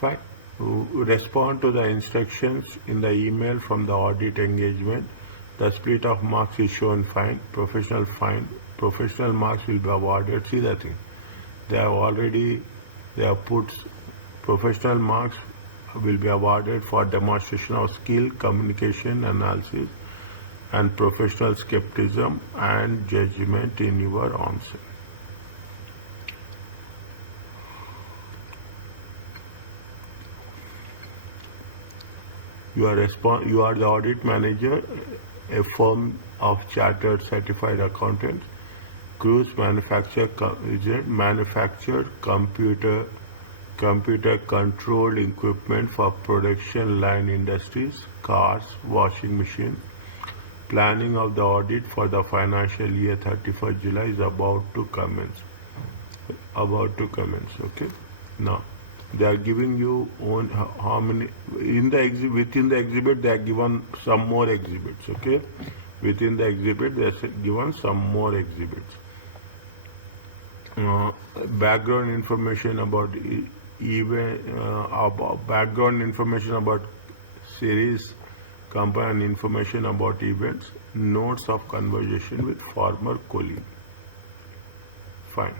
Fine. Respond to the instructions in the email from the audit engagement. The split of marks is shown fine. Professional marks will be awarded. See the thing. They have put professional marks will be awarded for demonstration of skill, communication, analysis, and professional skepticism and judgment in your answer. You are the audit manager, a firm of chartered certified accountants. Cruise manufactured computer controlled equipment for production line industries, cars, washing machines. Planning of the audit for the financial year 31st July is about to commence. Okay. Now, they are giving you how many within the exhibit. They are given some more exhibits. Okay, within the exhibit they are given some more exhibits. Background information about background information about series, company, and information about events. Notes of conversation with former colleague. Fine.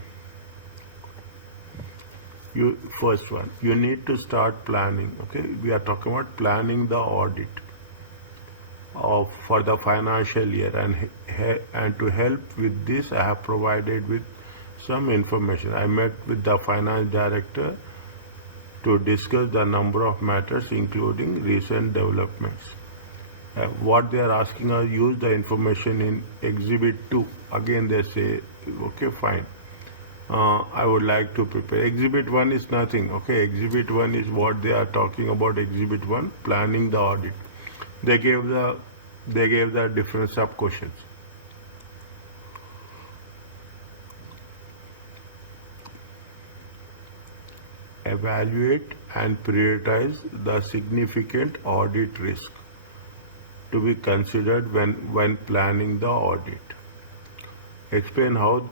First one, you need to start planning. Okay, we are talking about planning the audit for the financial year, and to help with this, I have provided with some information. I met with the finance director to discuss the number of matters, including recent developments. What they are asking us, use the information in Exhibit 2. Again, they say, okay, fine. I would like to prepare. Exhibit 1 is nothing. Okay, Exhibit 1 is what they are talking about. Exhibit 1, planning the audit. They gave the different sub questions. Evaluate and prioritize the significant audit risk to be considered when planning the audit. Explain how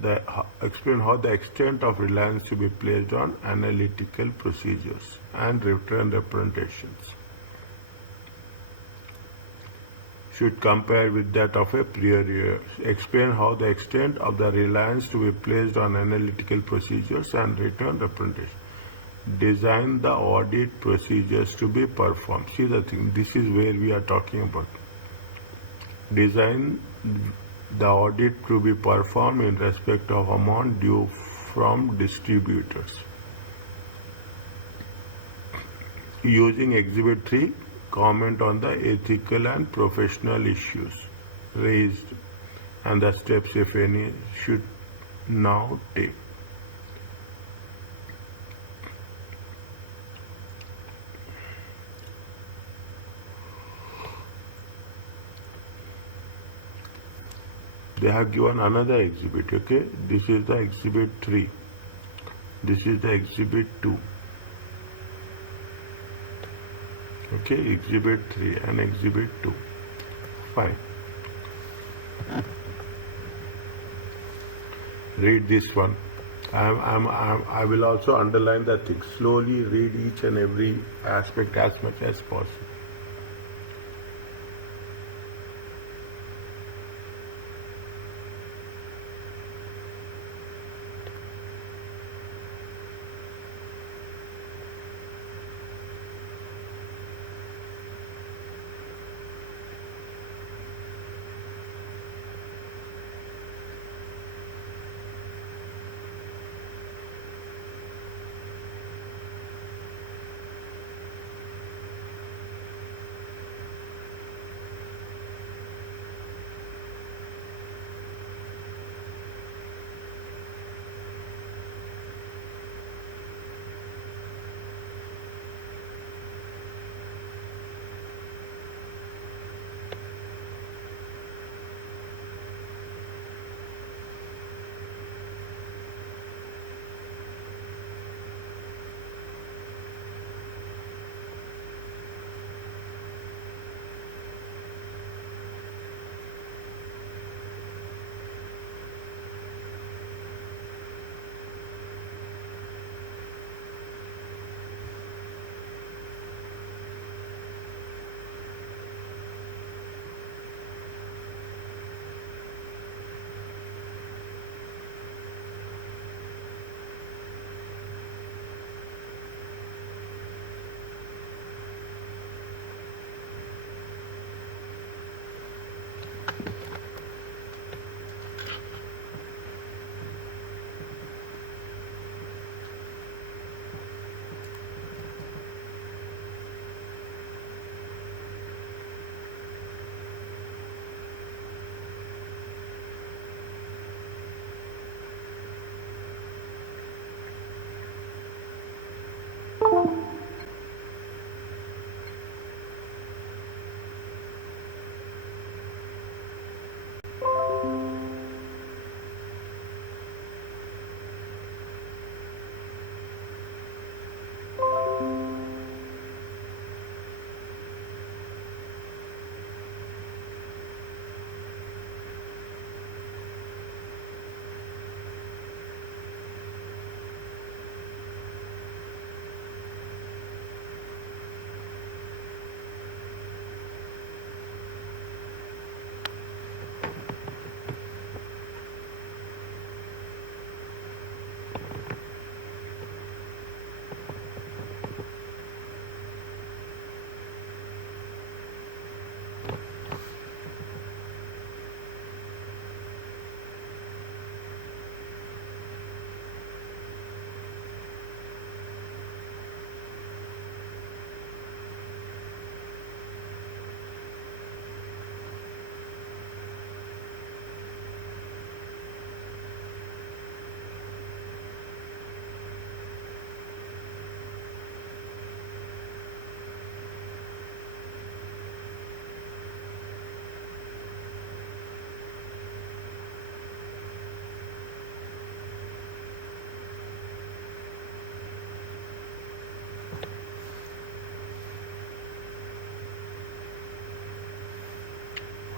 the extent of reliance to be placed on analytical procedures and return representations should compare with that of a prior year. Explain how the extent of the reliance to be placed on analytical procedures and return representation. Design the audit procedures to be performed. See the thing, this is where we are talking about. Design the audit to be performed in respect of amount due from distributors. Using Exhibit 3, comment on the ethical and professional issues raised and the steps, if any, should now take. They have given another exhibit. Okay, this is the Exhibit 3. This is the Exhibit 2. Okay, Exhibit 3 and Exhibit 2. Fine. Read this one. I will also underline the thing. Slowly read each and every aspect as much as possible.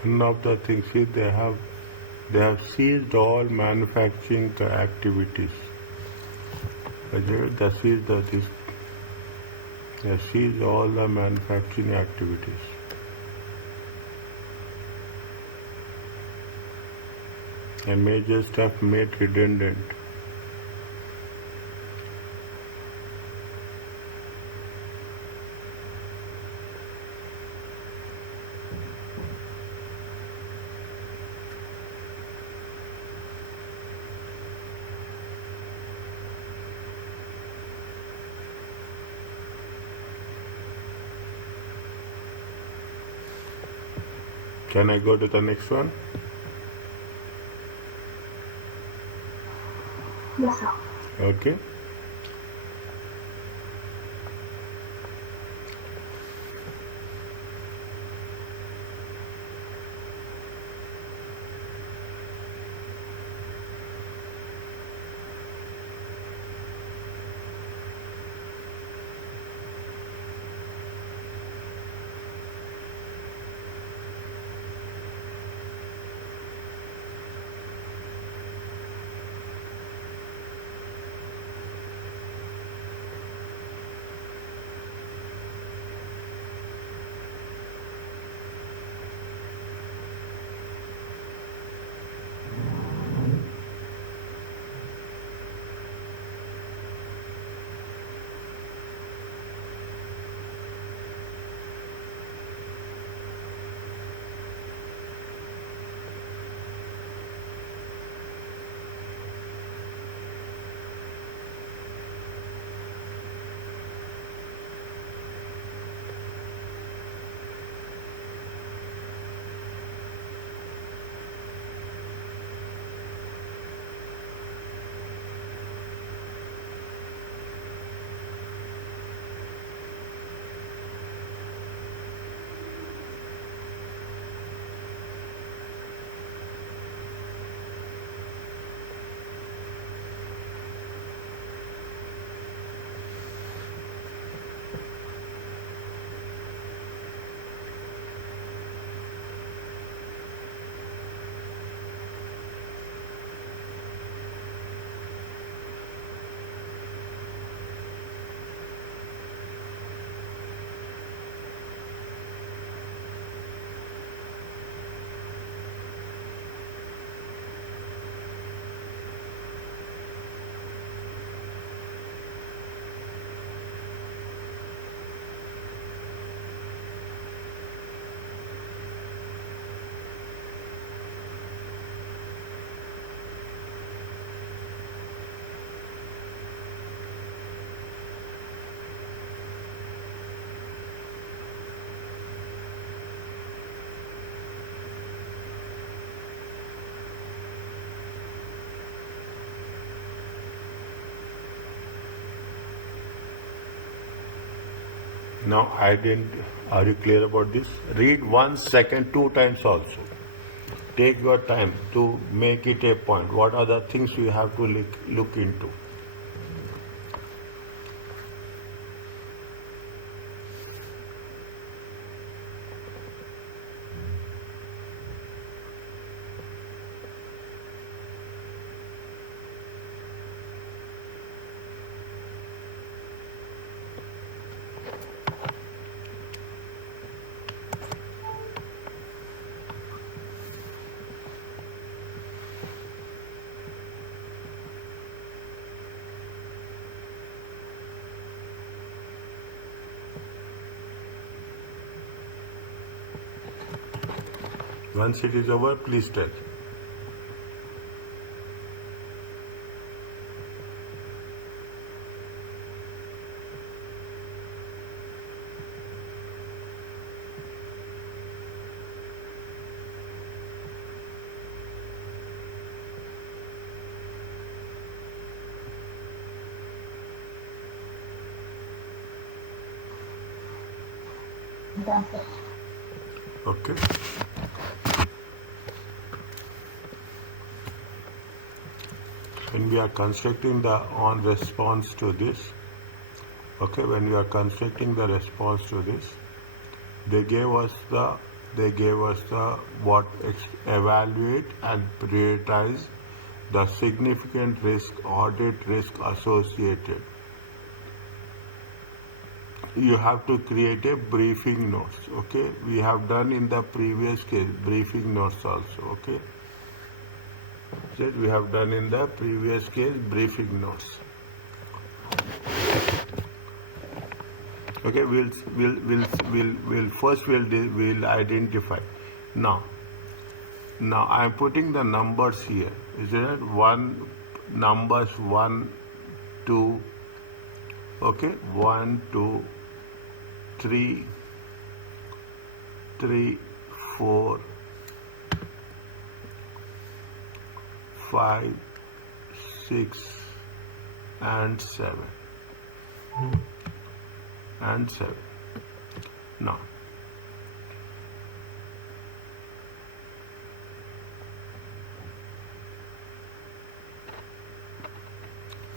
One of the things is they have seized all manufacturing activities. They have seized all the manufacturing activities. A major step made redundant. Can I go to the next one? Yes, sir. Okay. Now I didn't. Are you clear about this? Read 1 second 2 times also. Take your time to make it a point. What are the things you have to look into? Once it is over, please tell. Done, sir. Okay. When we are constructing the on response to this, okay, when we are constructing the response to this, they gave us the evaluate and prioritize the significant audit risk associated. You have to create a briefing notes. Okay, we have done in the previous case briefing notes also. Okay, that we have done in the previous case briefing notes. Okay, we'll identify. Now I am putting the numbers here. Is it numbers 1, 2, okay, 1, 2, 3, 4, 5, 6, and 7. And 7. Now,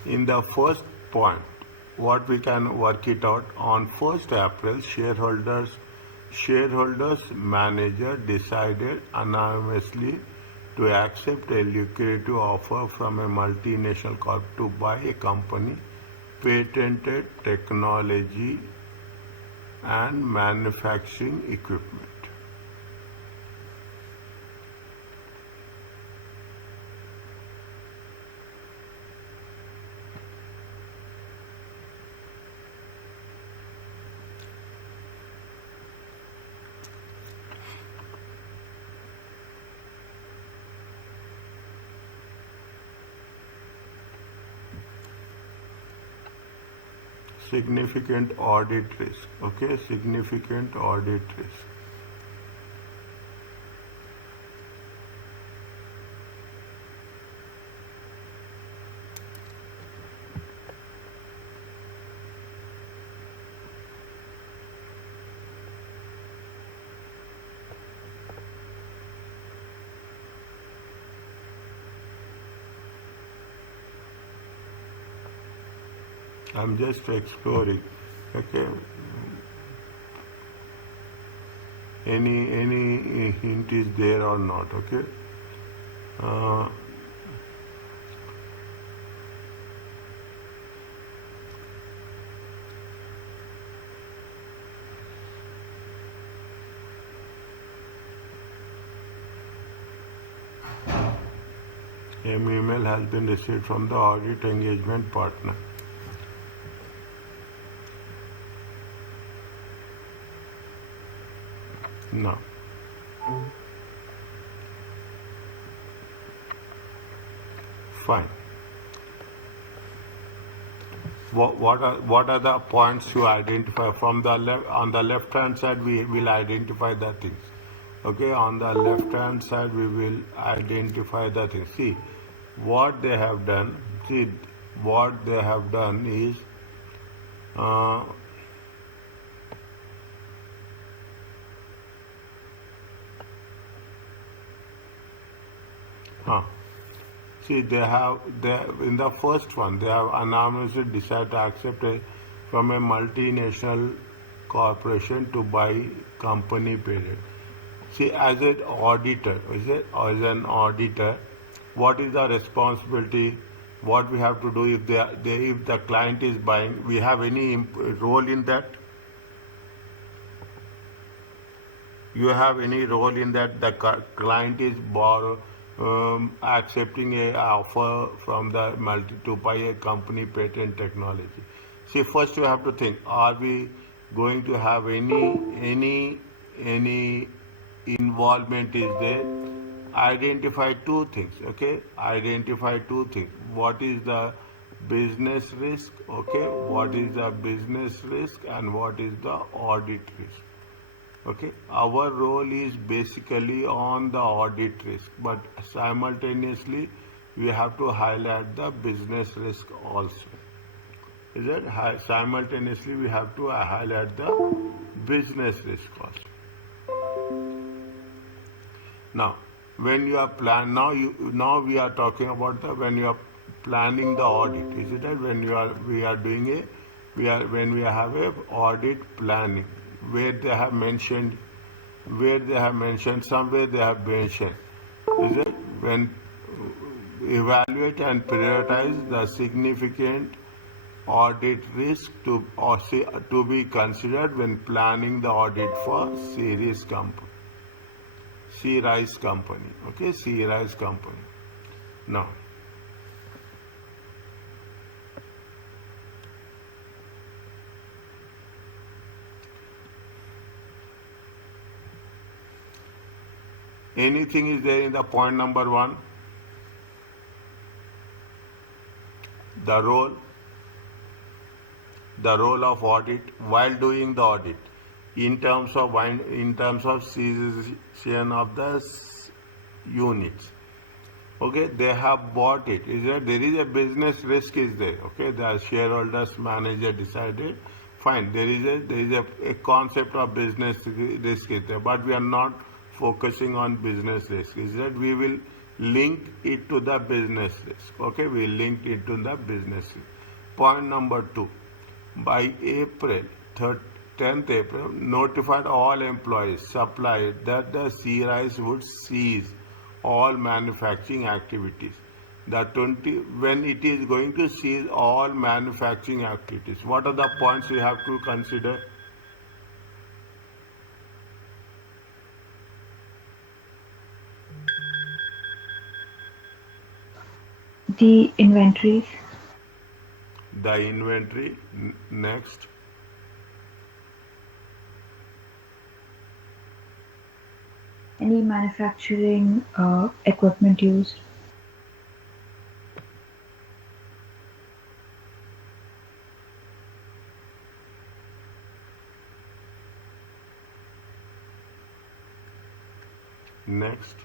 in the first point, what we can work it out on 1st April, shareholders manager decided anonymously to accept a lucrative offer from a multinational corp to buy a company patented technology and manufacturing equipment. Significant audit risk. Okay, significant audit risk. I'm just exploring. Okay. Any hint is there or not? Okay. An email has been received from the audit engagement partner. No. Fine. What are the points to identify from the left? On the left hand side, we will identify the things. Okay, on the left hand side, we will identify the things. See what they have done. See what they have done is. See, they in the first one, they have anonymously decided to accept from a multinational corporation to buy company period. See, as an auditor, as an auditor, what is the responsibility? What we have to do if if the client is buying? We have any role in that? You have any role in that? The client is accepting a offer from the to buy a company patent technology. See, first you have to think: are we going to have any involvement is there, identify two things. Okay, identify two things. What is the business risk? Okay, what is the business risk and what is the audit risk? Okay, our role is basically on the audit risk, but simultaneously we have to highlight the business risk also. Is it? Simultaneously we have to highlight the business risk also. Now, when you are now we are talking about the when you are planning the audit. Is it right? When we are doing when we have a audit planning where they have mentioned somewhere they have mentioned, is it when evaluate and prioritize the significant audit risk to be considered when planning the audit for sea rice company. Okay, sea rice company. Now, anything is there in the point number 1? The role of audit while doing the audit in terms of cessation of the units. Okay, they have bought it. There is a business risk is there. Okay, the shareholders manager decided. Fine, there is a concept of business risk is there, but we are not focusing on business risk. Is that we will link it to the business risk. Okay, we linked it to the business risk. Point number 2. By April 10th April, notified all employees, suppliers that the sea rice would cease all manufacturing activities. When it is going to cease all manufacturing activities, what are the points we have to consider? The inventories. The inventory. Next. Any manufacturing equipment used. Next.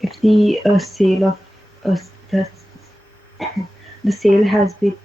If the sale of the the sale has been.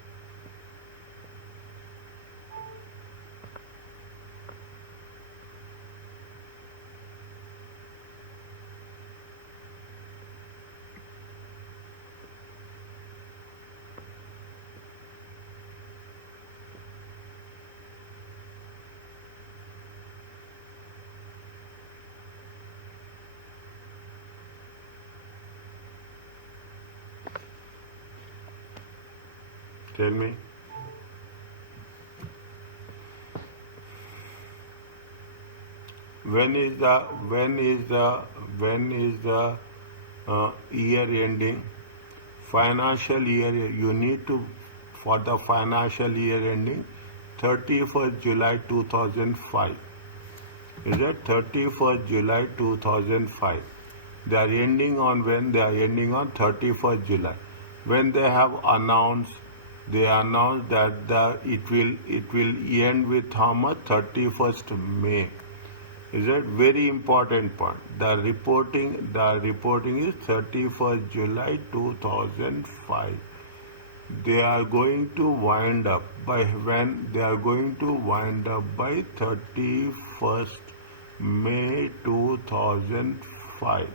Tell me. When is the year ending? Financial year. You need to for the financial year ending 31st July 2005. Is it 31st July 2005? They are ending on when? They are ending on 31st July. When they have announced, they announced that it will end with how much? 31st May. Is that very important point? The reporting is 31st July 2005. They are going to wind up by when? They are going to wind up by 31st May 2005.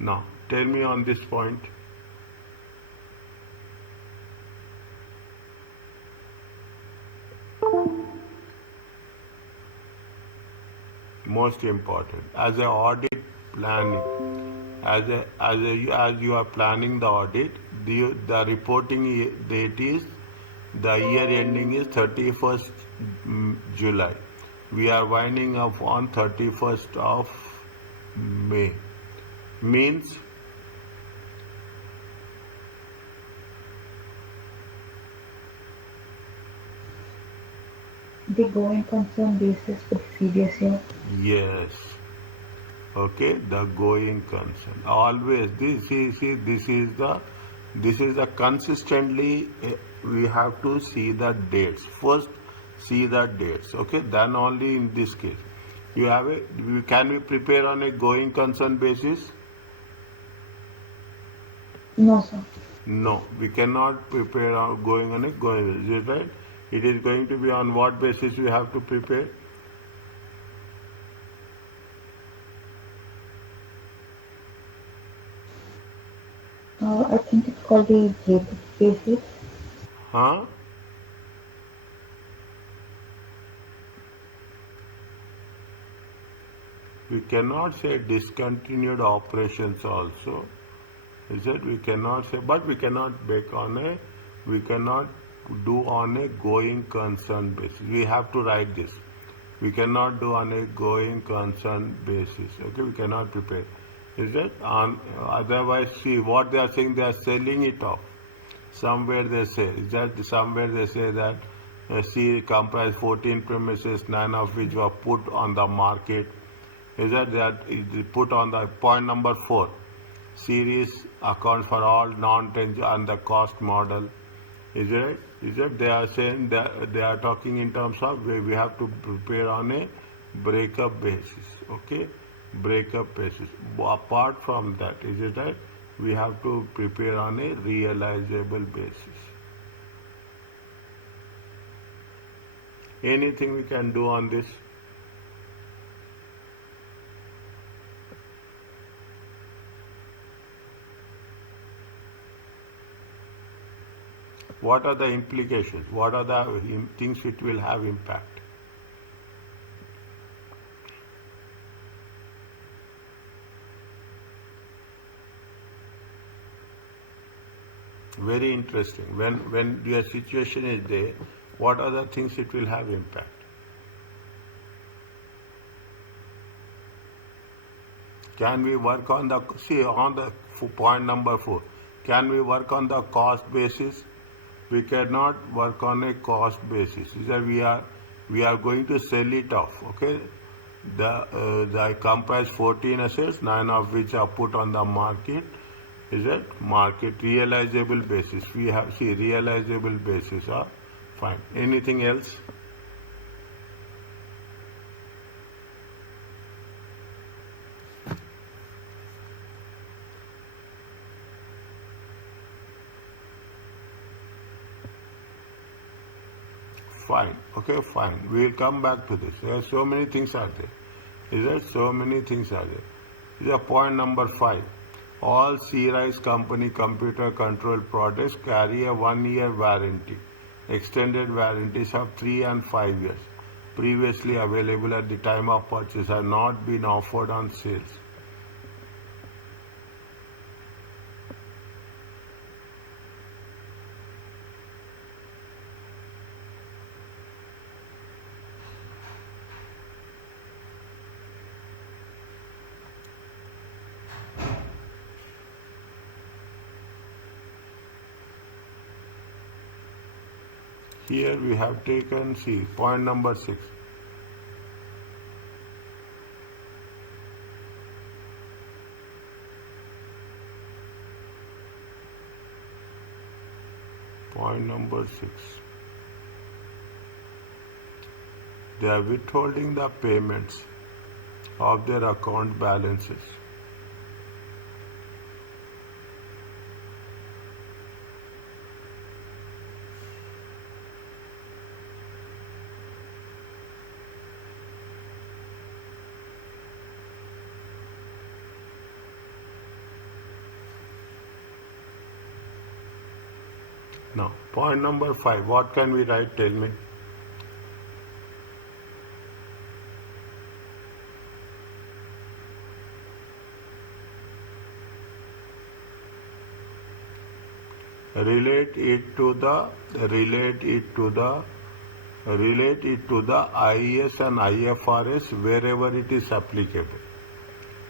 Now, tell me on this point. Most important, as a audit planning, as you are planning the audit, the reporting date is the year ending is 31st July. We are winding up on 31st of May. Means The going concern basis for the previous year. Yes. Okay, the going concern. Always this is the consistently we have to see the dates. First see the dates. Okay, then only in this case. You have a can we prepare on a going concern basis? No, sir. No, we cannot prepare on going on a going basis. Is it right? It is going to be on what basis we have to prepare? I think it's called the breakup basis. Huh? We cannot say discontinued operations also. Is it? We cannot say, but we cannot we cannot do on a going concern basis. We have to write this. We cannot do on a going concern basis. Okay, we cannot prepare. Is it? Otherwise, see what they are saying. They are selling it off. Somewhere they say, is that somewhere they say that C comprise 14 premises, 9 of which were put on the market. Is that is put on the point number 4. Series accounts for all non-tangible and the cost model. Is it? Is it? They are saying that they are talking in terms of we have to prepare on a breakup basis. Okay, breakup basis. Apart from that, is it right? We have to prepare on a realizable basis. Anything we can do on this? What are the implications? What are the things which will have impact? Very interesting. When your situation is there, what are the things it will have impact? Can we work on the on the point number 4? Can we work on the cost basis? We cannot work on a cost basis. Is that we are going to sell it off. Okay, the comprise 14 assets, 9 of which are put on the market. Is it market realizable basis? We have realizable basis are fine. Anything else? Fine. Okay, fine. We will come back to this. There are so many things are there. Is there so many things are there? This is point number 5. All C-Rise company computer control products carry a 1-year warranty. Extended warranties of 3 and 5 years. Previously available at the time of purchase have not been offered on sales. Here we have taken, see, point number 6. Point number 6. They are withholding the payments of their account balances. Now, point number 5, what can we write? Tell me. Relate it to the IAS and IFRS wherever it is applicable.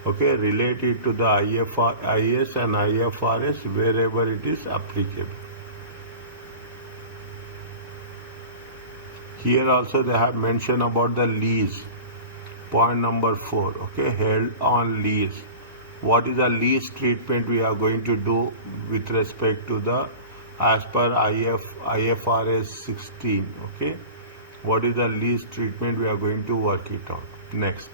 Okay, relate it to the IAS and IFRS wherever it is applicable. Here also they have mentioned about the lease. Point number 4, okay, held on lease. What is the lease treatment we are going to do with respect to the as per IFRS 16, okay? What is the lease treatment we are going to work it on. Next.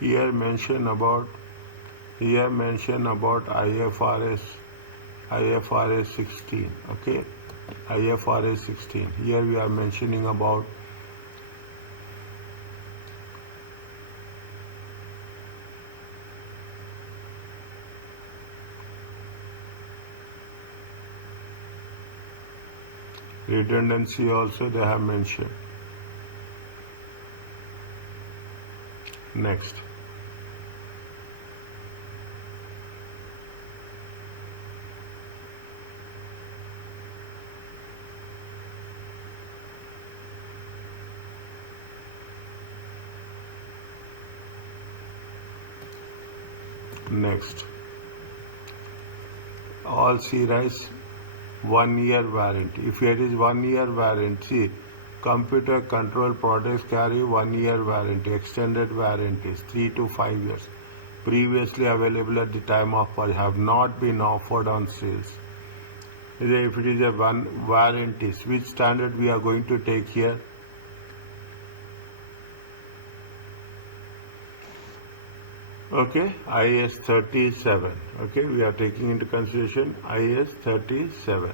Here mention about IFRS 16, okay? IFRS 16. Here we are mentioning about redundancy also they have mentioned. Next. Next. All series 1 year warranty. If it is 1 year warranty, computer control products carry 1 year warranty. Extended warranties 3 to 5 years. Previously available at the time of purchase, have not been offered on sales. If it is a one warranties, which standard we are going to take here? Okay, IS 37. Okay, we are taking into consideration IS 37.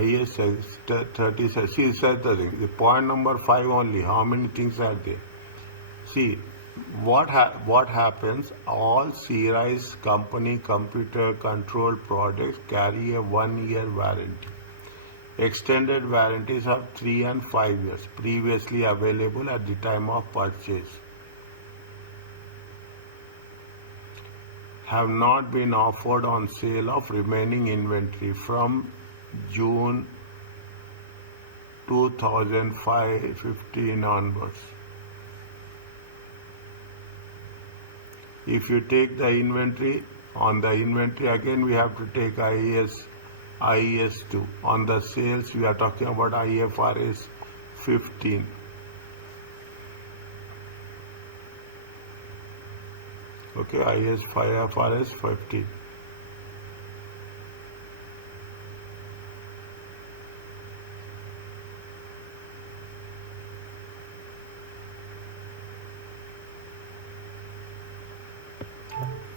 IS 37. See, said the thing. The point number 5 only. How many things are there? See, what happens? All series company computer control products carry a 1 year warranty. Extended warranties are 3 and 5 years. Previously available at the time of purchase. Have not been offered on sale of remaining inventory from June 2015 onwards. If you take the inventory, on the inventory again we have to take IAS2. On the sales we are talking about IFRS 15. Okay, IFRS 15.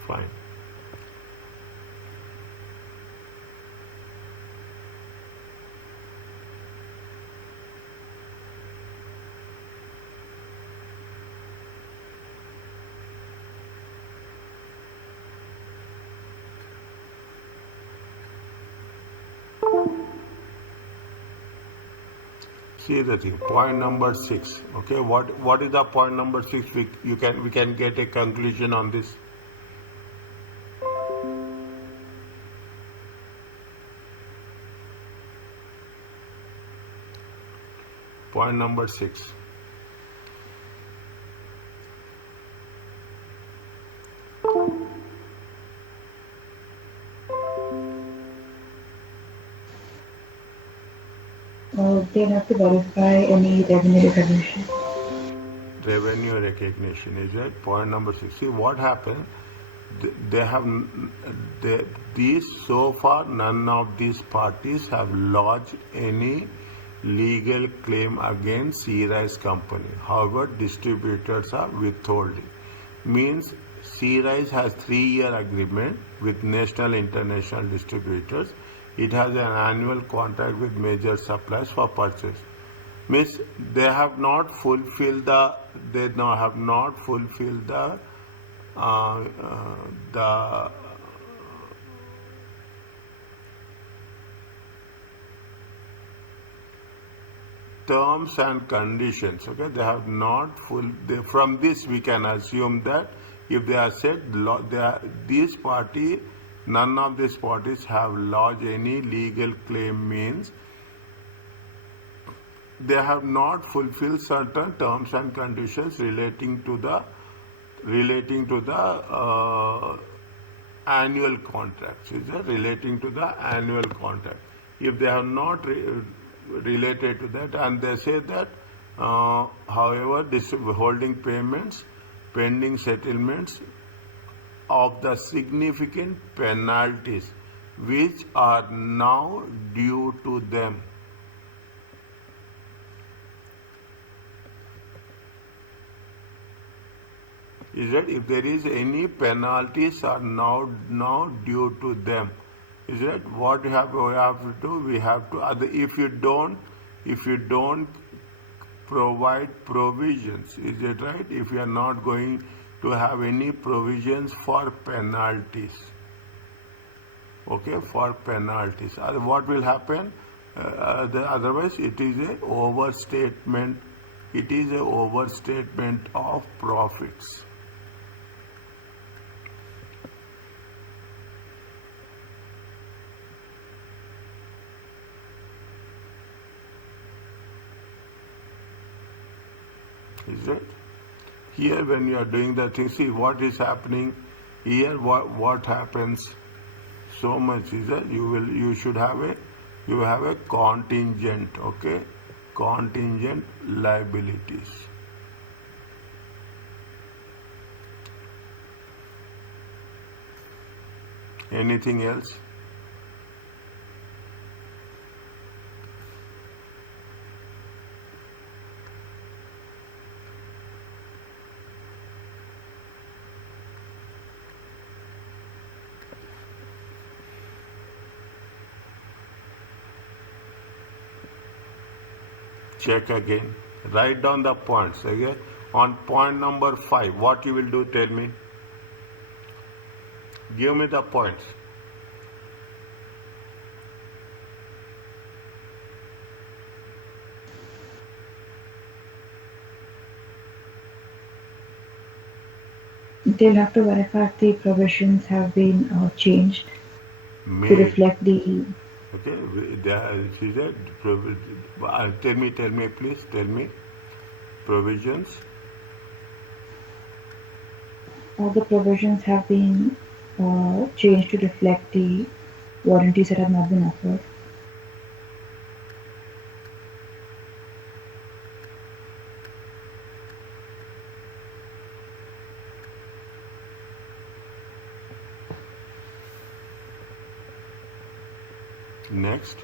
Fine. See the thing. Point number 6. Okay, what is the point number 6? We can get a conclusion on this. Point number 6. They have to verify any revenue recognition. Revenue recognition is it? Point number 6. See what happened? These so far none of these parties have lodged any legal claim against C-Rise company. However, distributors are withholding. Means C-Rise has 3-year agreement with national international distributors. It has an annual contract with major suppliers for purchase. Means they have not fulfilled the terms and conditions. Okay, they have not from this we can assume that if they are said this party, none of these parties have lodged any legal claim, means they have not fulfilled certain terms and conditions relating to the annual contracts. Is it relating to the annual contract? If they have not related to that, and they say that, however, this holding payments, pending settlements of the significant penalties which are now due to them. Is that if there is any penalties are now due to them, is that what we have to do? We have to if you don't provide provisions, is it right? If you are not going to have any provisions for penalties, okay, for penalties, what will happen? Otherwise, it is a overstatement. It is a overstatement of profits. Is it? Here when you are doing the thing, see what is happening here, what happens so much is that you have a contingent, okay, contingent liabilities. Anything else? Check again. Write down the points. Okay? On point number 5, what you will do, tell me. Give me the points. They'll have to verify if the provisions have been changed to Made. reflect the. Okay, she said, tell me, please, tell me. Provisions. The provisions have been changed to reflect the warranties that have not been offered. Next.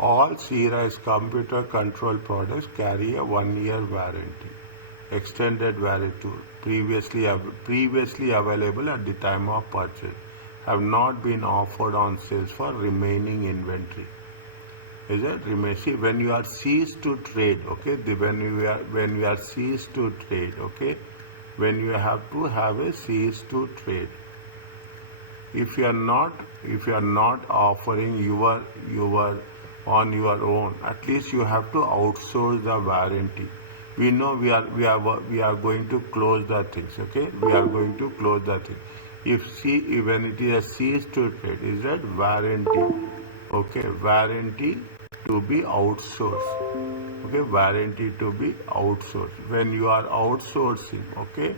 All serialized computer control products carry a 1-year warranty, extended warranty, previously available at the time of purchase, have not been offered on sales for remaining inventory. Is it? See, when you are ceased to trade, okay, when you are ceased to trade, okay, when you have to have a cease to trade. If you are not offering your on your own, at least you have to outsource the warranty. We know we are going to close the things, okay, we are going to close the thing. When it is a cease to trade, is that warranty, okay, warranty to be outsourced, Okay, warranty to be outsourced. When you are outsourcing, okay,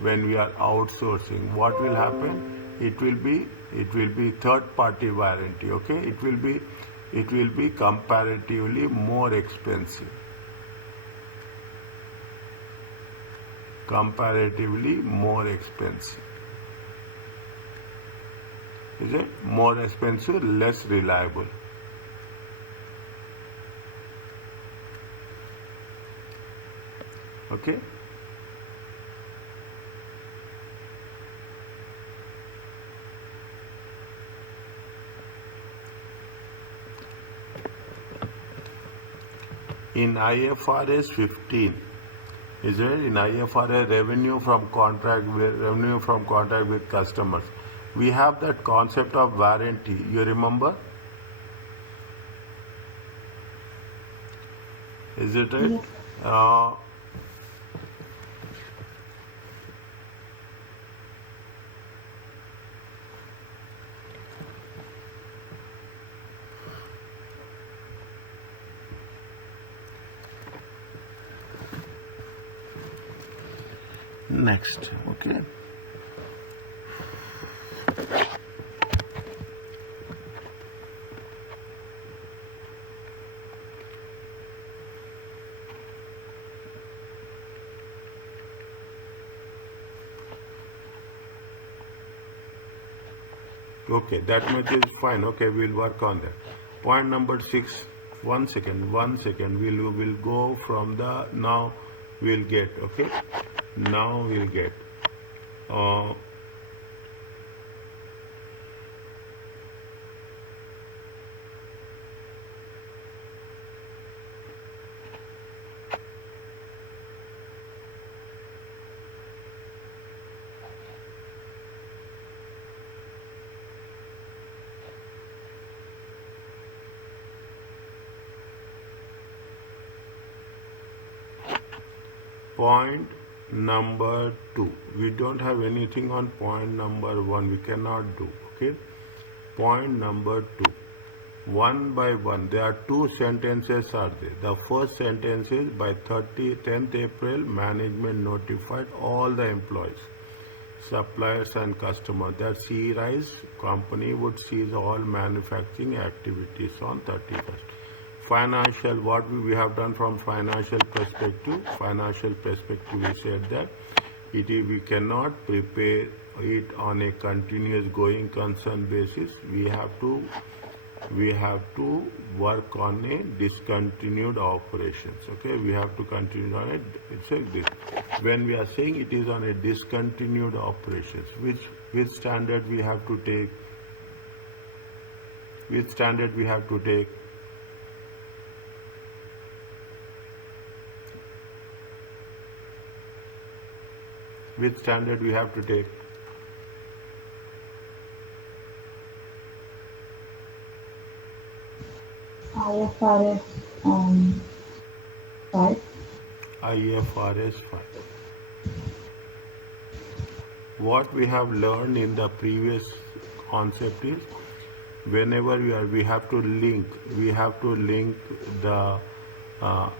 when we are outsourcing, what will happen? It will be third party warranty. Okay, it will be comparatively more expensive. Comparatively more expensive. Is it more expensive, less reliable? Okay. In IFRS 15, is it in IFRS revenue from contract with customers, we have that concept of warranty. You remember? Is it right? Yes. Uh, Next, okay. Okay, that much is fine. Okay, we'll work on that. Point number 6. One second. We'll go from the now. We'll get. Okay, now we'll get. Uh, Point number 2. We don't have anything on point number 1. We cannot do. Okay. Point number 2. One by one, there are two sentences are there. The first sentence is by 10th April, management notified all the employees, suppliers and customers that C-Rise company would cease all manufacturing activities on 31st. Financial, what we have done from financial perspective, we said that we cannot prepare it on a continuous going concern basis. We have to work on a discontinued operations. Okay, we have to continue on it. It's like this. When we are saying it is on a discontinued operations, which standard we have to take? Which standard we have to take? Which standard we have to take? IFRS 5. IFRS 5. What we have learned in the previous concept is whenever we have to link the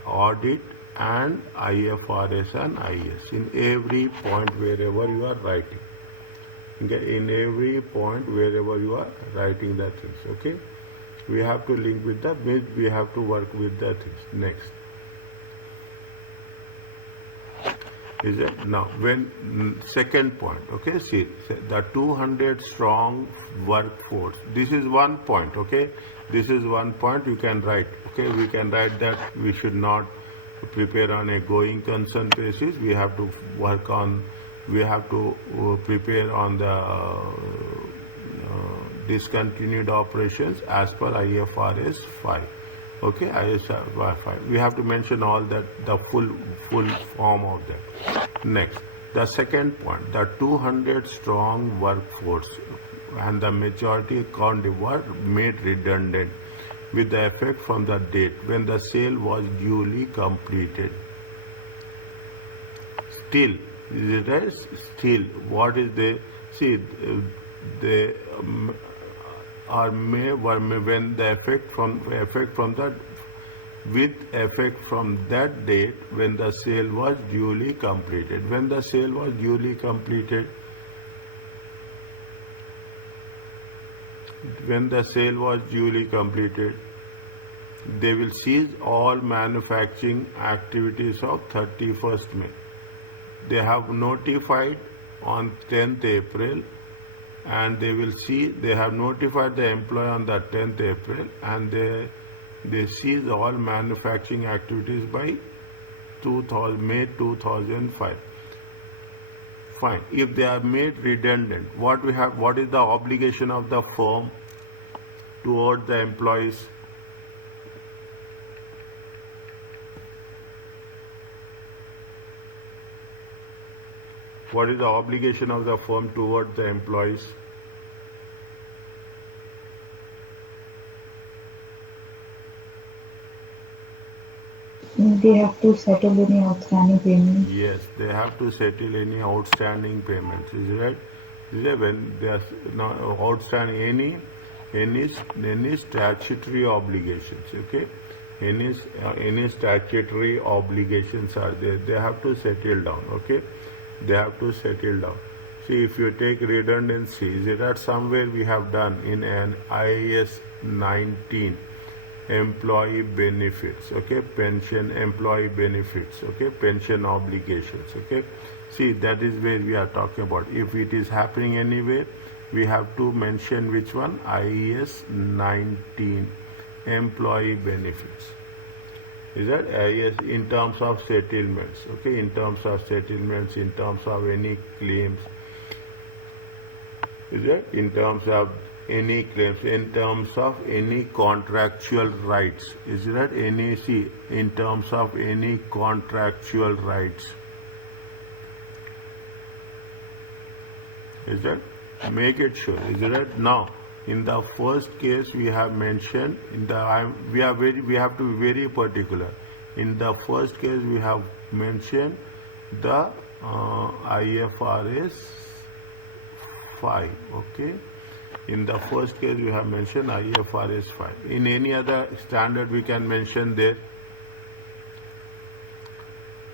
audit and IFRS and IS in every point wherever you are writing. Okay, in every point wherever you are writing the things. Okay, we have to link with the we have to work with the things. Next is it now when second point. Okay, see the 200 strong workforce. This is one point. Okay, this is one point you can write. Okay, we can write that we should not prepare on a going concern basis. We have to work on. We have to prepare on the discontinued operations as per IFRS 5. Okay, IFRS 5. We have to mention all that, the full form of that. Next, the second point, the 200 strong workforce and the majority account were made redundant with the effect from the date when the sale was duly completed. Still, what is the they are may when the effect from the with effect from that date when the sale was duly completed. When the sale was duly completed, when the sale was duly completed, they will cease all manufacturing activities of 31st May. They have notified on 10th April, and they have notified the employee on the 10th April, and they cease all manufacturing activities by May 2005. Fine. If they are made redundant, what is the obligation of the firm toward the employees? What is the obligation of the firm toward the employees? They have to settle any outstanding payments. Yes, they have to settle any outstanding payments. Is it right? Is it when they are not outstanding any statutory obligations? Okay, any statutory obligations are there. They have to settle down. Okay, they have to settle down. See, if you take redundancy, is it that somewhere we have done in an IAS 19? Employee benefits, okay, pension, employee benefits, okay, pension obligations, okay. See, that is where we are talking about. If it is happening anywhere, we have to mention which one? IAS 19, employee benefits. Is that IAS in terms of settlements, okay, in terms of settlements, in terms of any claims, is it in terms of any claims, in terms of any contractual rights, is that any, see, in terms of any contractual rights, is that, make it sure, is that. Now in the first case we have mentioned in the we have to be very particular. In the first case we have mentioned the IFRS 5, okay. In the first case, we have mentioned IFRS 5. In any other standard, we can mention there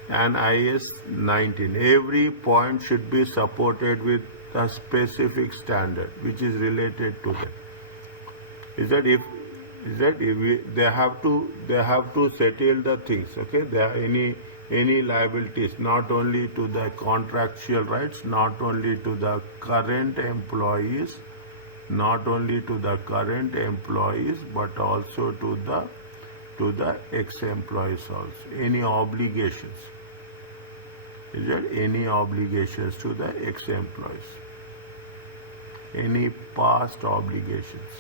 and IAS 19. Every point should be supported with a specific standard which is related to them. They have to settle the things. Okay, there are any liabilities, not only to the contractual rights, not only to the current employees. Not only to the current employees, but also to the ex-employees also. Any obligations? Is there any obligations to the ex-employees? Any past obligations?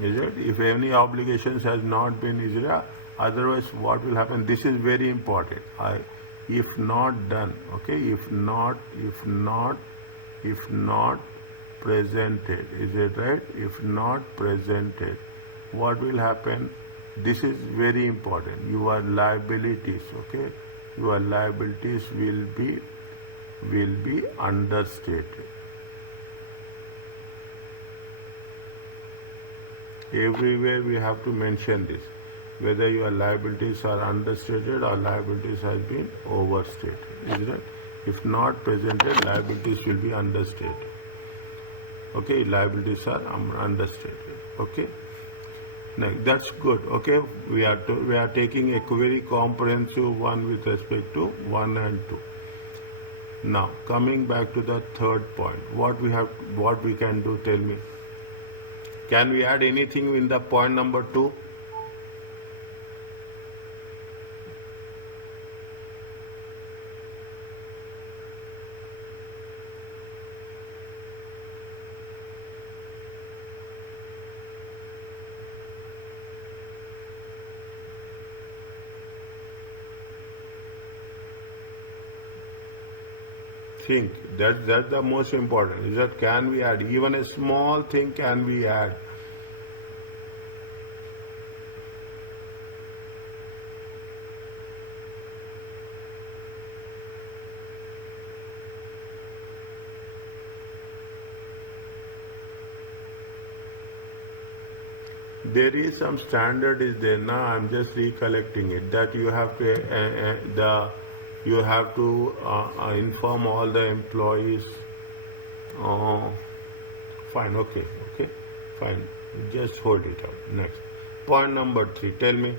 Is it? If any obligations has not been isra, otherwise what will happen? This is very important. If not done, okay, if not presented, is it right? If not presented, what will happen? This is very important. Your liabilities, okay, your liabilities will be understated. Everywhere we have to mention this, whether your liabilities are understated or liabilities has been overstated. Is that? If not presented, liabilities will be understated. Okay, liabilities are understated. Okay, now that's good. Okay, we are taking a very comprehensive one with respect to 1 and 2. Now coming back to the third point, what we can do? Tell me. Can we add anything in the point number 2? Think that's the most important. Is that can we add even a small thing? Can we add? There is some standard is there now. I'm just recollecting it that you have to inform all the employees. Uh, Fine, okay, okay, fine. Just hold it up. Next. Point number 3. Tell me.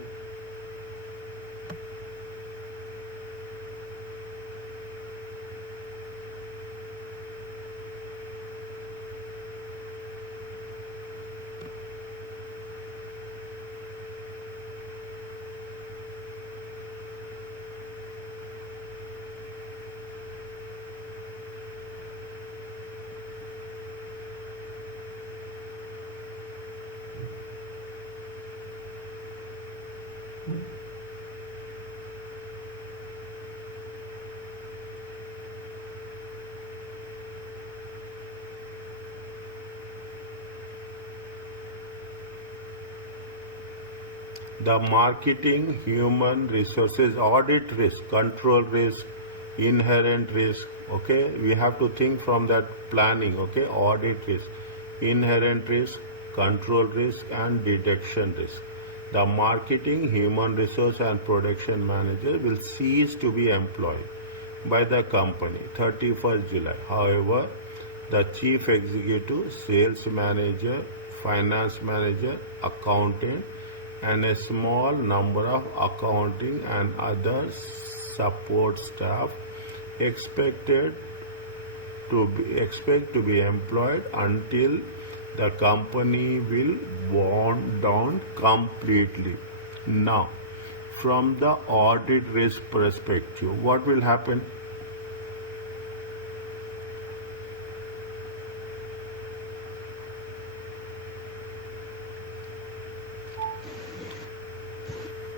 The marketing, human resources, audit risk, control risk, inherent risk. Okay, we have to think from that planning. Okay, audit risk, inherent risk, control risk, and detection risk. The marketing, human resource, and production manager will cease to be employed by the company 31st July. However, the chief executive, sales manager, finance manager, accountant, and a small number of accounting and other support staff expect to be employed until the company will wind down completely. Now, from the audit risk perspective, what will happen?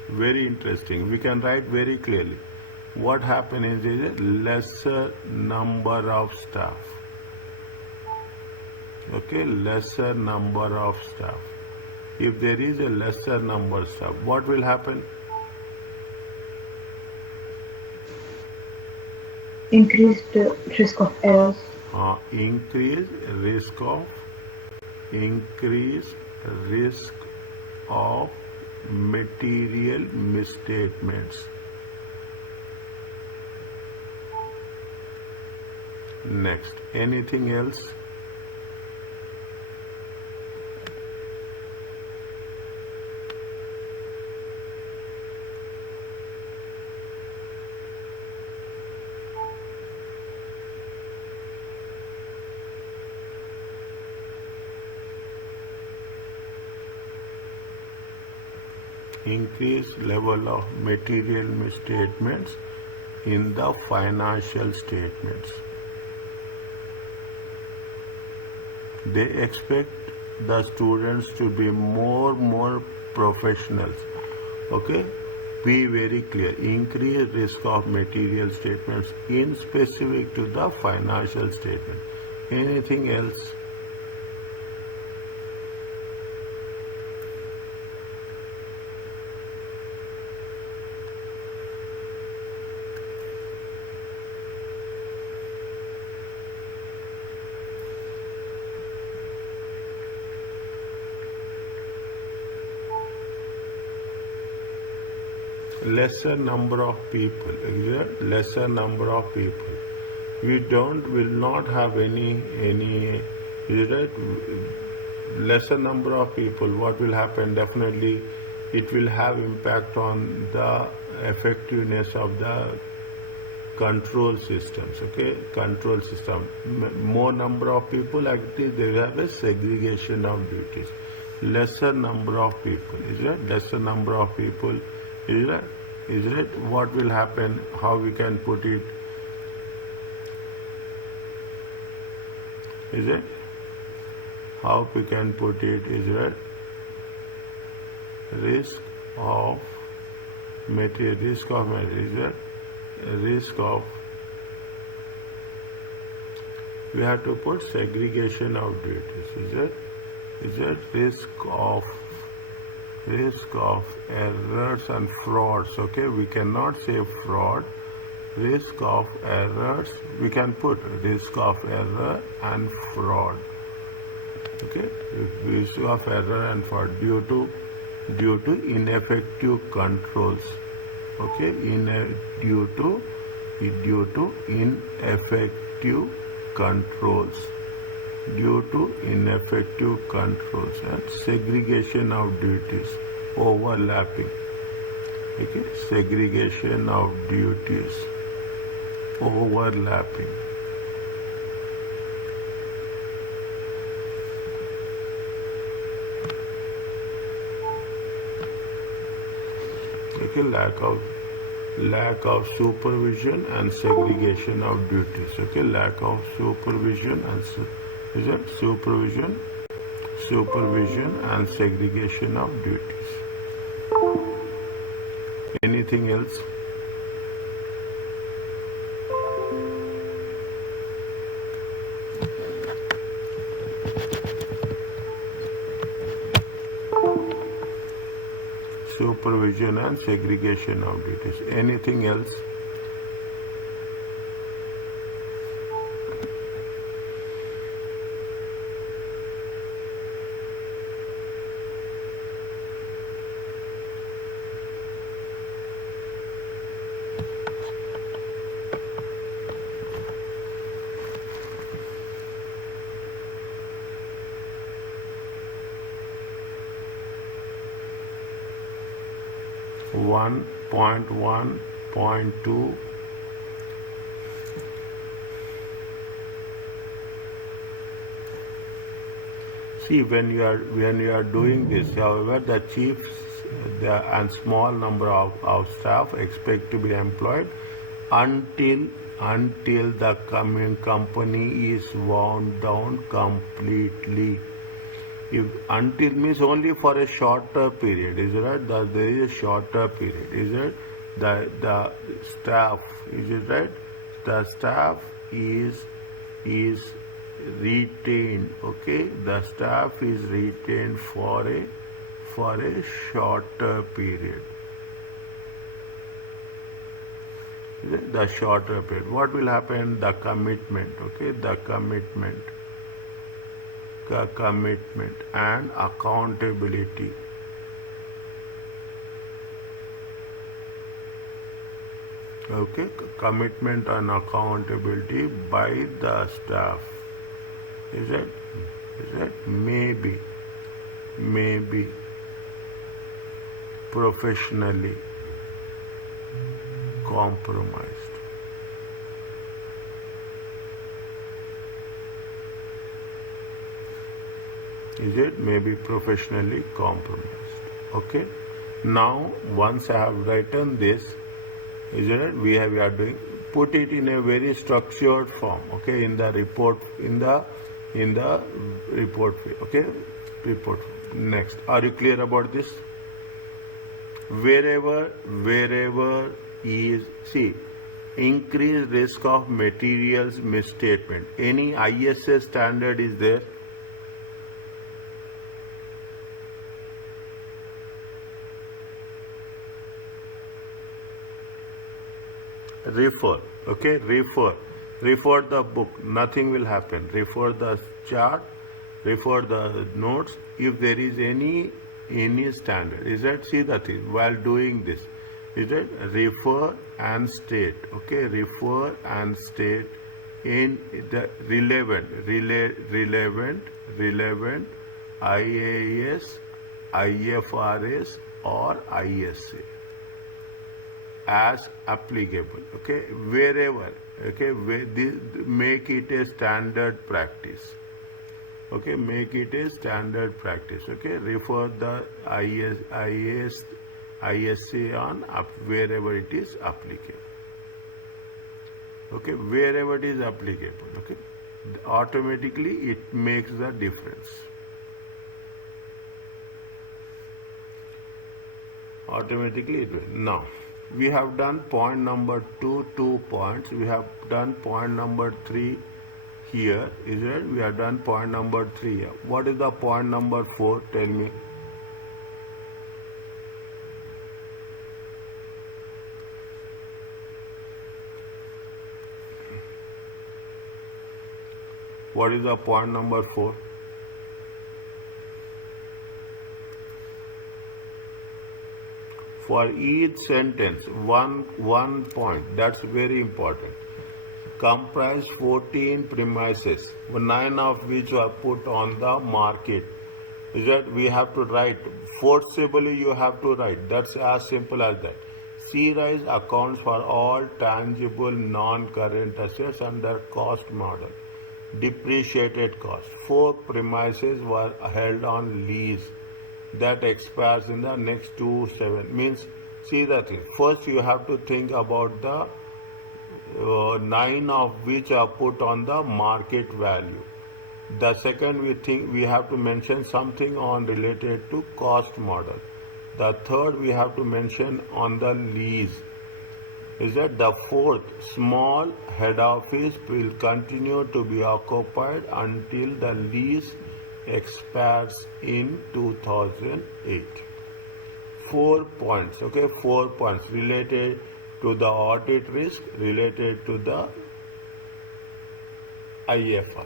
Very interesting. We can write very clearly. What happens is a lesser number of staff. Okay, lesser number of staff. If there is a lesser number of staff, what will happen? Increased risk of errors. Increase risk of material misstatements. Next, anything else? Increased level of material misstatements in the financial statements. They expect the students to be more professionals. Okay, be very clear. Increased risk of material statements in specific to the financial statement. Anything else? Lesser number of people. Lesser number of people. We will not have any is it right? Lesser number of people. What will happen? Definitely, it will have impact on the effectiveness of the control systems. Okay, control system. More number of people, actually, they have a segregation of duties. Lesser number of people. Is it lesser number of people? Is it? What will happen? How we can put it? Is it? How we can put it? Is it? Risk of material. Is it? Risk of. We have to put segregation of duties. Is it? Risk of errors and frauds. Okay, we cannot say fraud. Risk of errors, we can put risk of error and fraud. Okay, issue of error and fault due to ineffective controls. Okay, due to ineffective controls, due to ineffective controls and segregation of duties, overlapping. Okay, segregation of duties, overlapping. Okay, lack of supervision and segregation of duties. Okay, lack of supervision and supervision and segregation of duties. Anything else? Supervision and segregation of duties. Anything else? One point one point two. See, when you are doing this, however, the chiefs and small number of staff expect to be employed until the company is wound down completely. If until means only for a shorter period, is it right? There is a shorter period, is it? The staff, is it right? The staff is retained. Okay, the staff is retained for a shorter period. The shorter period. What will happen? The commitment. Okay, the commitment and accountability. Okay, commitment and accountability by the staff. Is it maybe professionally compromised. Is it maybe professionally compromised? Okay, now once I have written this, is it we are doing, put it in a very structured form. Okay, in the report, in the report. Okay, report. Next, are you clear about this? Wherever is, see, increased risk of materials misstatement. Any ISA standard is there? Refer. Okay, refer the book, nothing will happen. Refer the chart, refer the notes. If there is any standard, is that, see the thing while doing this, is that refer and state. Okay, refer and state in the relevant IAS, IFRS or ISA as applicable. Okay, wherever. Okay, make it a standard practice. Okay, make it a standard practice. Okay, refer the ISA on wherever it is applicable. Okay, wherever it is applicable. Okay, automatically it makes the difference. Automatically it will. Now we have done point number 2 points. We have done point number 3 here, is it? We have done point number 3 here. What is the point number 4? Tell me. What is the point number 4? For each sentence, one point. That's very important. Comprise 14 premises, 9 of which were put on the market. Is that we have to write forcibly? You have to write. That's as simple as that. C-rise accounts for all tangible non-current assets under cost model. Depreciated cost. 4 premises were held on lease that expires in the next 2 7 means see the thing. First you have to think about the 9 of which are put on the market value. The second we think we have to mention something on related to cost model. The third we have to mention on the lease. Is that the fourth small head office will continue to be occupied until the lease expires in 2008. 4 points, okay, 4 points related to the audit risk, related to the IFRS.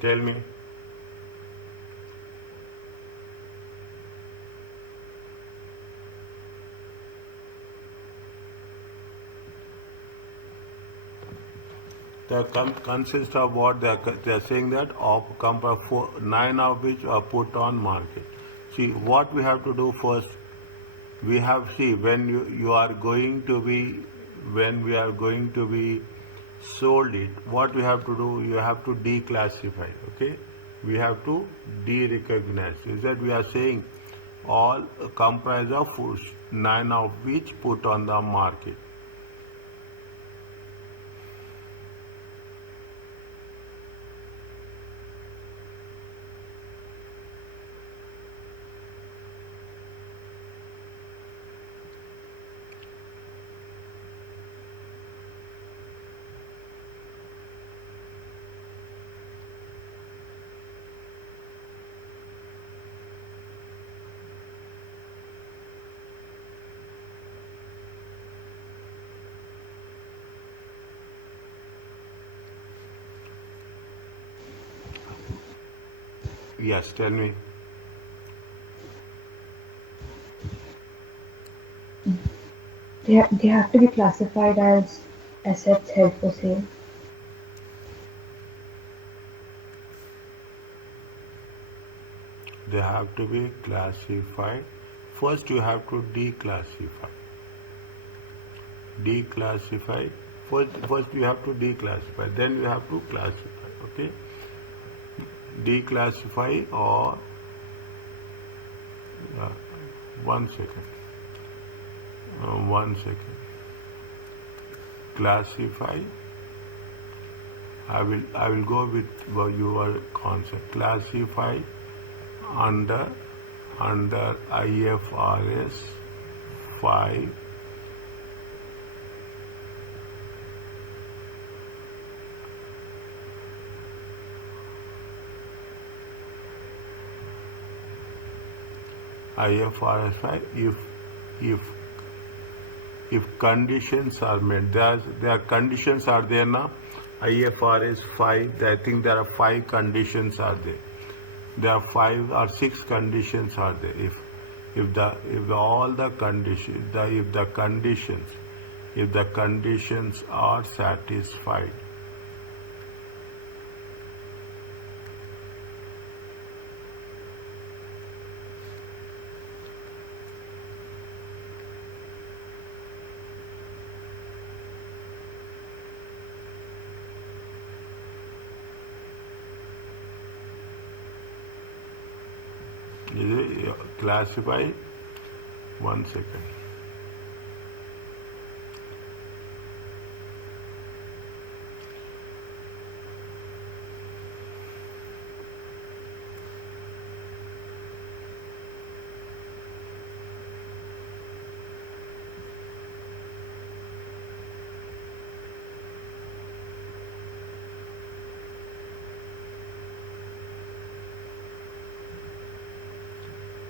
Tell me. They consist of what they are saying that of 9 of which are put on market. See what we have to do first. We have see when you are going to be when we are going to be sold it. What we have to do? You have to declassify. Okay, we have to de-recognize. Is that we are saying all comprise of 9 of which put on the market. Yes, tell me. They have to be classified as assets held for sale. They have to be classified. First, you have to declassify. Declassify. First you have to declassify. Then you have to classify. Okay. Declassify or 1 second. 1 second. Classify. I will go with your concept. Classify under IFRS 5. IFRS 5 if conditions are met. There are conditions are there now. IFRS 5. I think there are 5 conditions are there. There are 5 or 6 conditions are there. If all the conditions if the conditions are satisfied. Is it classify? 1 second.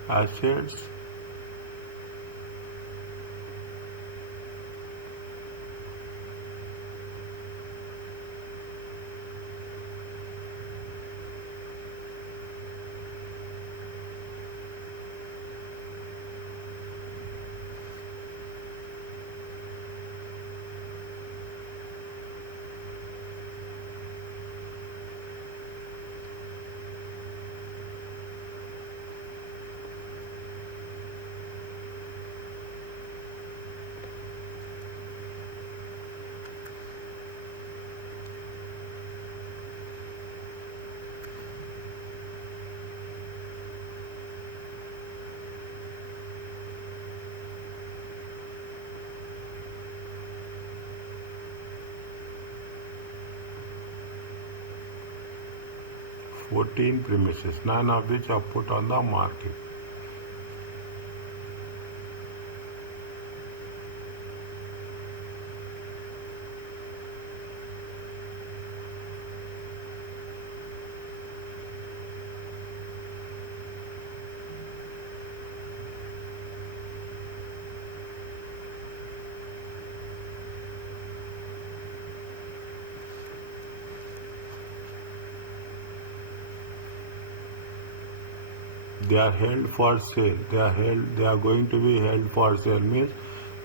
Assets, 14 premises, none of which are put on the market. They are held for sale. They are going to be held for sale means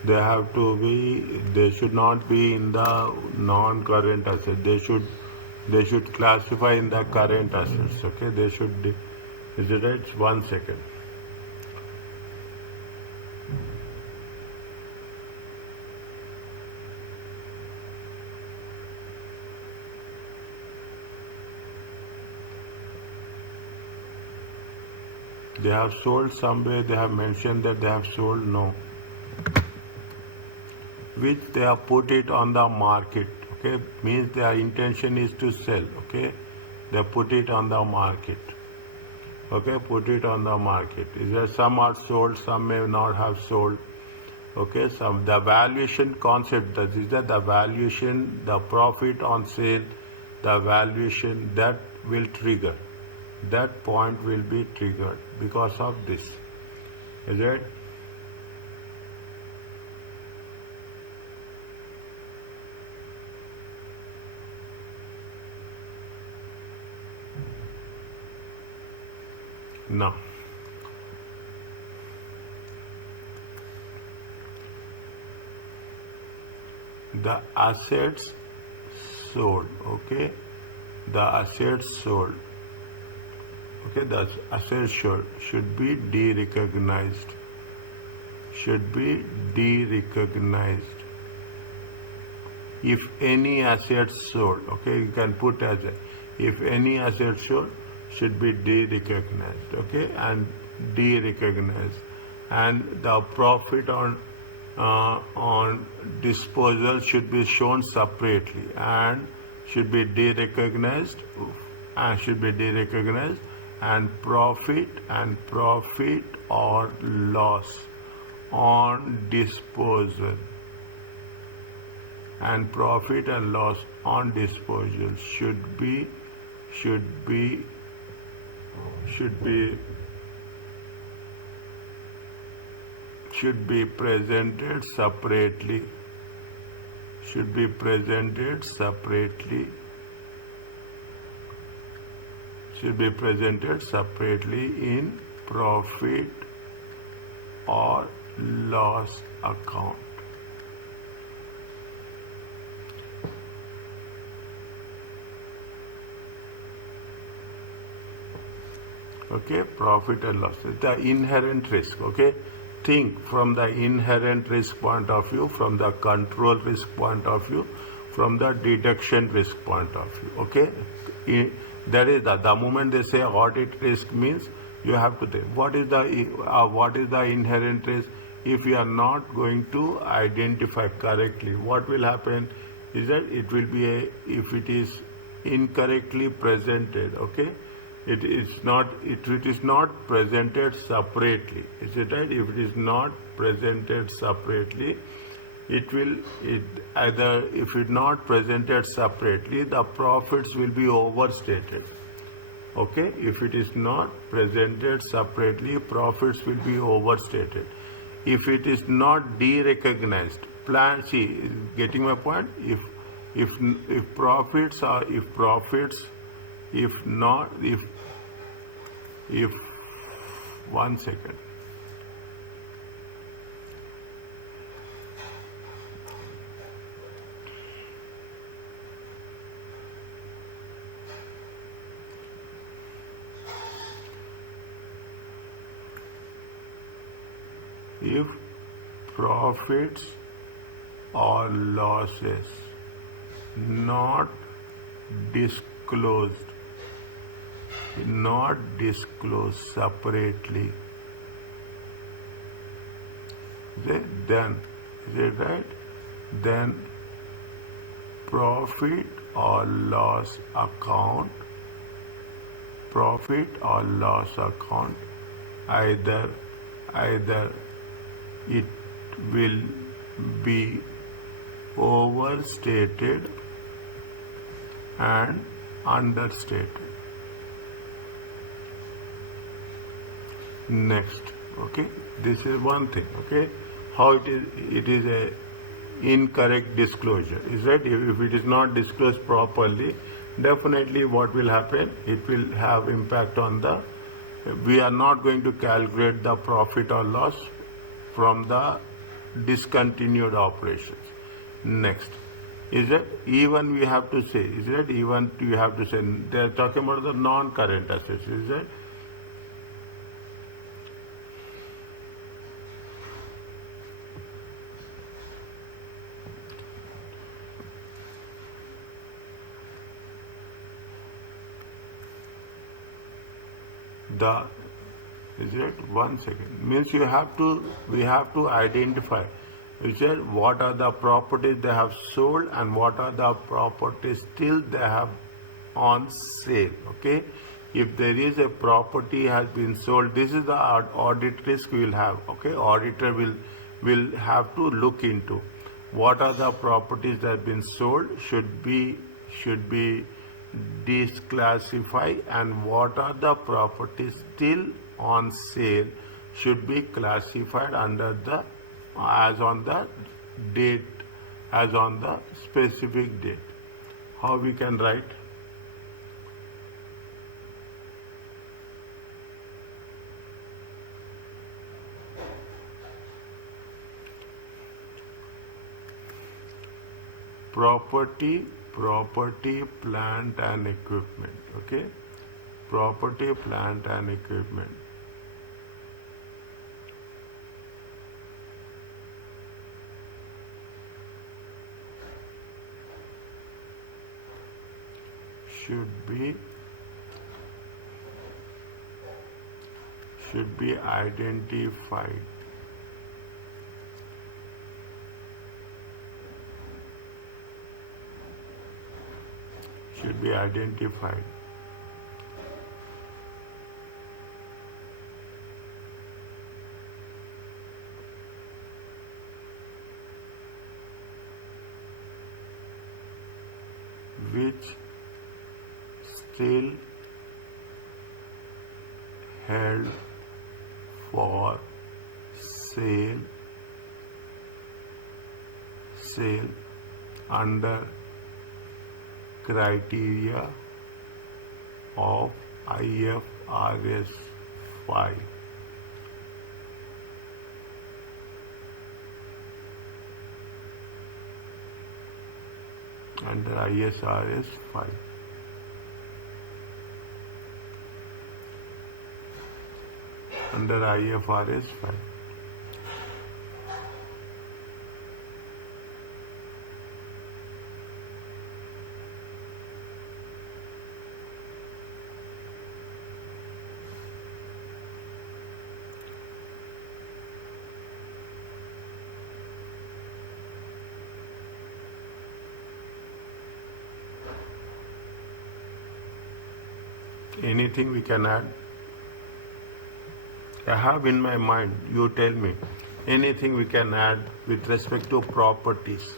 they should not be in the non-current asset. They should classify in the current assets. Okay, they should. Is it right? 1 second. They have sold somewhere, they have mentioned that they have sold, no. Which they have put it on the market, okay, means their intention is to sell, okay. They put it on the market, okay, put it on the market. Is there some are sold, some may not have sold, okay. Some the valuation concept, that is that the valuation, the profit on sale, the valuation that will trigger. That point will be triggered because of this. Is it? No. The assets sold, okay? The assets sold. Okay, the asset should be de-recognized. Should be de-recognized. If any asset sold, okay, you can put as a, if any asset sold should be de-recognized, okay, and de-recognized, and the profit on disposal should be shown separately and should be de-recognized and profit or loss on disposal and profit and loss on disposal should be presented separately, should be presented separately in profit or loss account. Okay, profit and loss. The inherent risk, okay? Think from the inherent risk point of view, from the control risk point of view, from the deduction risk point of view, okay? That is the moment they say audit risk means You have to think what is the inherent risk. If you are not going to identify correctly, what will happen is that it will be if it is incorrectly presented, okay, it is not presented separately, is it right? If it is not presented separately, it will it either if it not presented separately, the profits will be overstated. Okay, if it is not presented separately, profits will be overstated. If it is not de-recognized, plan, see, getting my point? If profits are, if profits, if not, if, one second. If profits or losses not disclosed, separately, then, is it right? Then profit or loss account, either it will be overstated and understated. Next, okay, this is one thing, okay, how it is a incorrect disclosure, is right? If it is not disclosed properly, definitely what will happen, it will have impact on the, we are not going to calculate the profit or loss from the discontinued operations. Next, is that even we have to say, is that even we have to say, they are talking about the non-current assets, is that? The, is it, one second, means we have to identify, is it, what are the properties they have sold and what are the properties still they have on sale. Okay, if there is a property has been sold, this is the audit risk we will have. Okay, auditor will have to look into what are the properties that have been sold, should be declassify, and what are the properties still on sale should be classified under the as on the date, as on the specific date. How we can write? Property, plant and equipment. Okay, property, plant and equipment should be identified which still held for sale under criteria of IFRS 5. Under ISRS 5. Under IFRS 5. Anything we can add? I have in my mind, you tell me, anything we can add with respect to properties.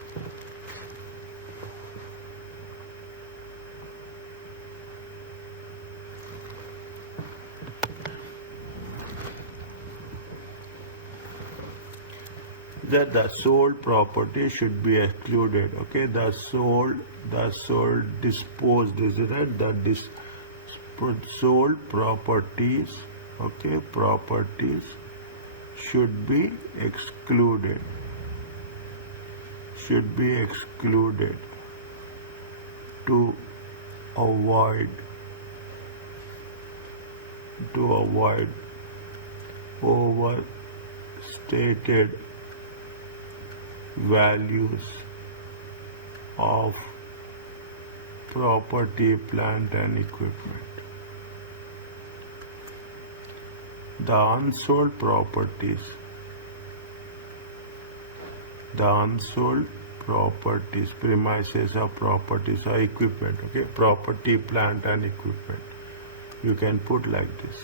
That the sold property should be excluded. Okay, the sold disposed, is it right? Sold properties, okay, properties should be excluded. Should be excluded to avoid overstated values of property, plant and equipment. The unsold properties, premises of properties or equipment, okay, property, plant and equipment. You can put like this.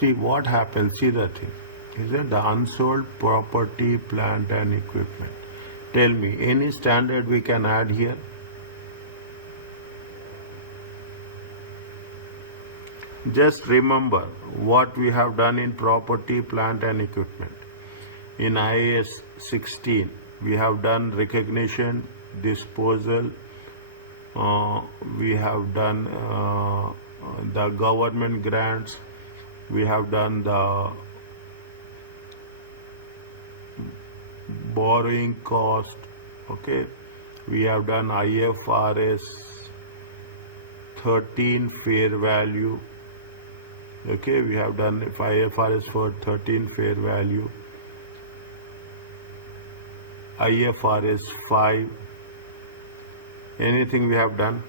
See what happens, see the thing. Is that the unsold property, plant and equipment? Tell me, any standard we can add here? Just remember what we have done in property, plant and equipment. In IAS 16, we have done recognition, disposal, we have done the government grants, we have done the borrowing cost, okay, we have done IFRS 13 fair value, okay, we have done IFRS for 13 fair value, IFRS 5, anything we have done?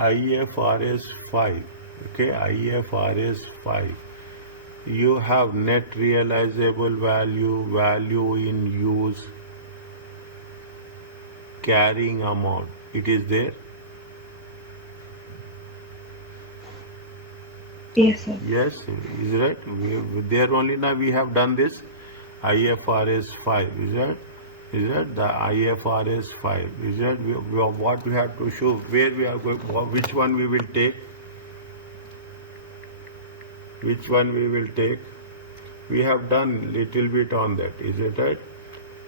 IFRS 5, okay, IFRS 5. You have net realizable value, value in use, carrying amount. It is there? Yes, sir. Yes, is right. There only now we have done this IFRS 5. Is that? Is that the IFRS 5? Is that what we have to show? Where we are going? Which one we will take? Which one we will take? We have done little bit on that. Is it right?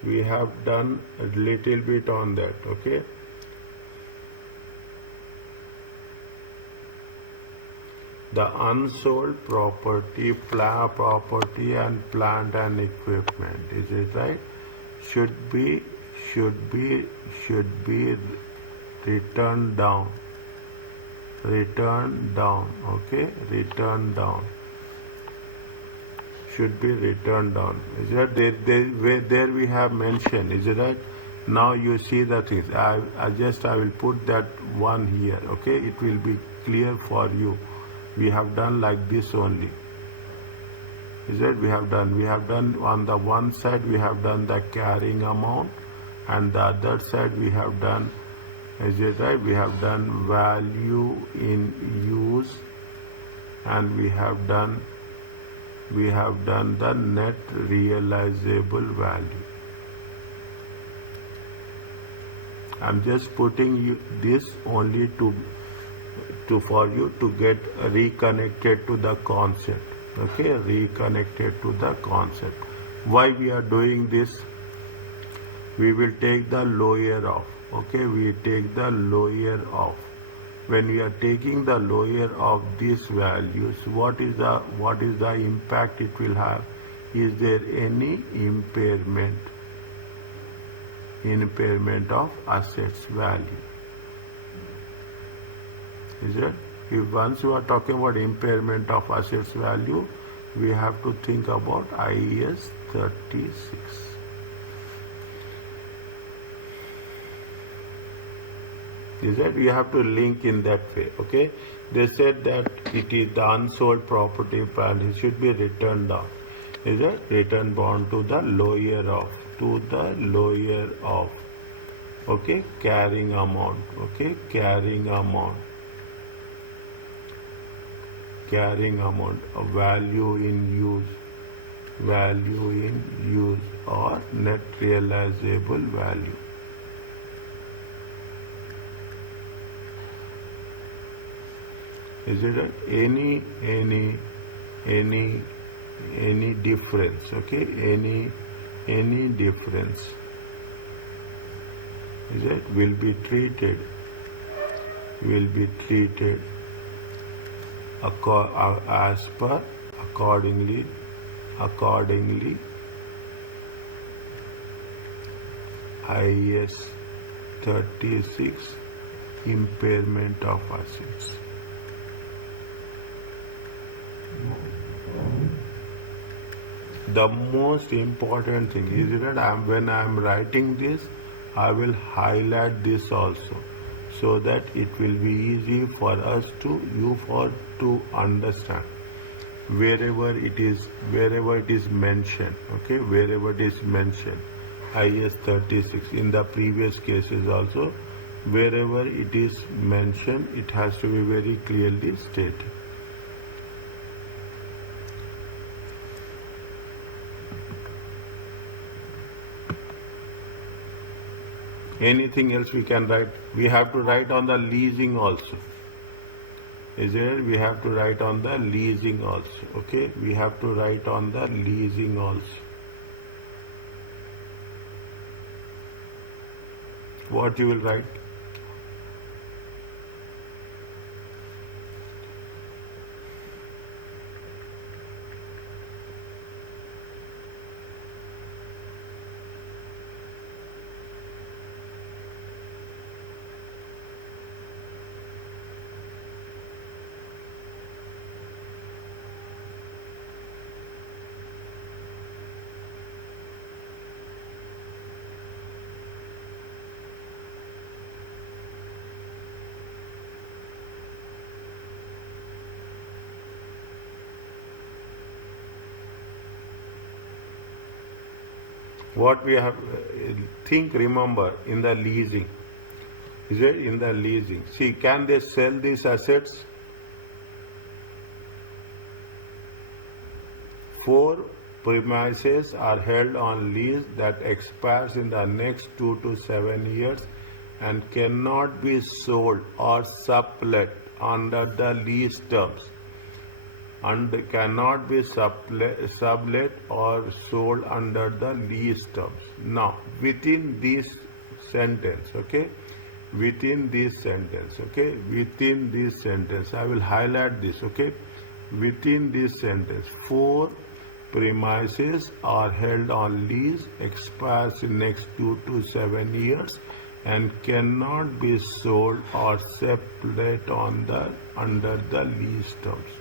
We have done a little bit on that. Okay. The unsold property, property and plant and equipment. Is it right? Should be returned down. Return down. Okay, return down. Should be returned down. Is that there we have mentioned? Is it right? Now you see the things. I will put that one here. Okay, it will be clear for you. We have done like this only. Is that we have done on the one side we have done the carrying amount, and the other side we have done, is it right, we have done value in use, and we have done the net realizable value. I'm just putting you this only for you to get reconnected to the concept. Okay, reconnected to the concept. Why we are doing this? We will take the lower off. Okay, we take the lower off. When we are taking the lower of these values, what is the impact it will have? Is there any impairment of assets value? Is it? If once you are talking about impairment of assets value, we have to think about IAS 36. Is that you have to link in that way, okay? They said that it is the unsold property and it should be returned down. Is that return bond to the lower of, okay, carrying amount, okay, carrying amount, a value in use or net realizable value. Is it any difference, okay, any difference, is it will be treated as per accordingly IAS 36 impairment of assets. The most important thing is that when I am writing this, I will highlight this also, so that it will be easy for us to understand wherever it is mentioned, okay, wherever it is mentioned, IS 36 in the previous cases also, wherever it is mentioned, it has to be very clearly stated. Anything else we can write? We have to write on the leasing also. Is there? We have to write on the leasing also. Okay, we have to write on the leasing also. What you will write? What we have, remember, in the leasing, is it in the leasing? See, can they sell these assets? 4 premises are held on lease that expires in the next 2 to 7 years and cannot be sold or sublet under the lease terms. And cannot be sublet or sold under the lease terms. Now, within this sentence, okay, within this sentence, I will highlight this, okay, within this sentence, 4 premises are held on lease, expires in next 2 to 7 years, and cannot be sold or sublet under the lease terms.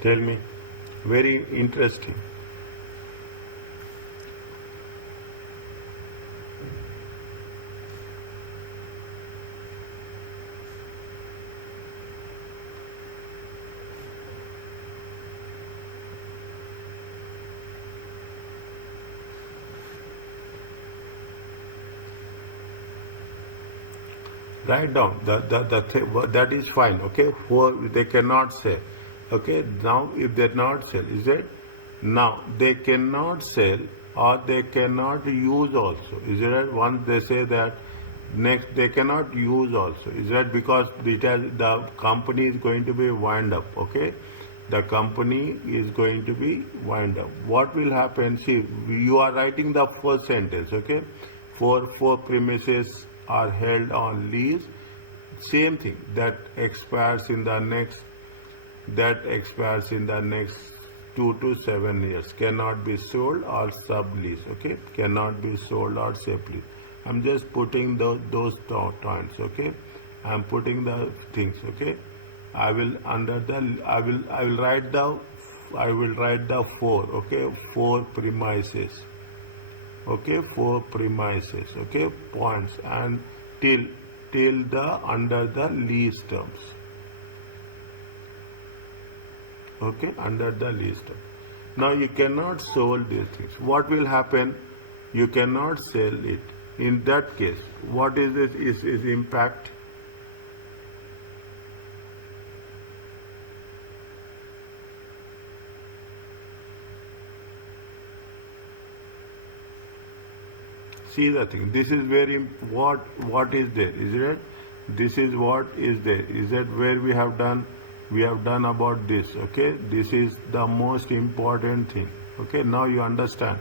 Tell me, very interesting. Write down that is fine, okay. They cannot sell, okay. Now if they not sell, is it? Now they cannot sell or they cannot use also, is it? Once they say that, next they cannot use also, is that because the company is going to be wind up, okay. The company is going to be wind up. What will happen? See, you are writing the first sentence, okay. Four premises are held on lease, same thing, that expires in the next that expires in the next 2 to 7 years, cannot be sold or sublease. Okay, cannot be sold or sublease. I'm just putting those points. Okay, I'm putting the things. Okay, I will write the four. Okay, four premises. Okay, four premises. Okay, points and till the under the lease terms. Okay, under the lease term. Now you cannot sell these things. What will happen? You cannot sell it. In that case, what is this? Is impact? See the thing. This is very what is there? Is it? This is what is there. Is that where we have done? We have done about this. Okay. This is the most important thing. Okay. Now you understand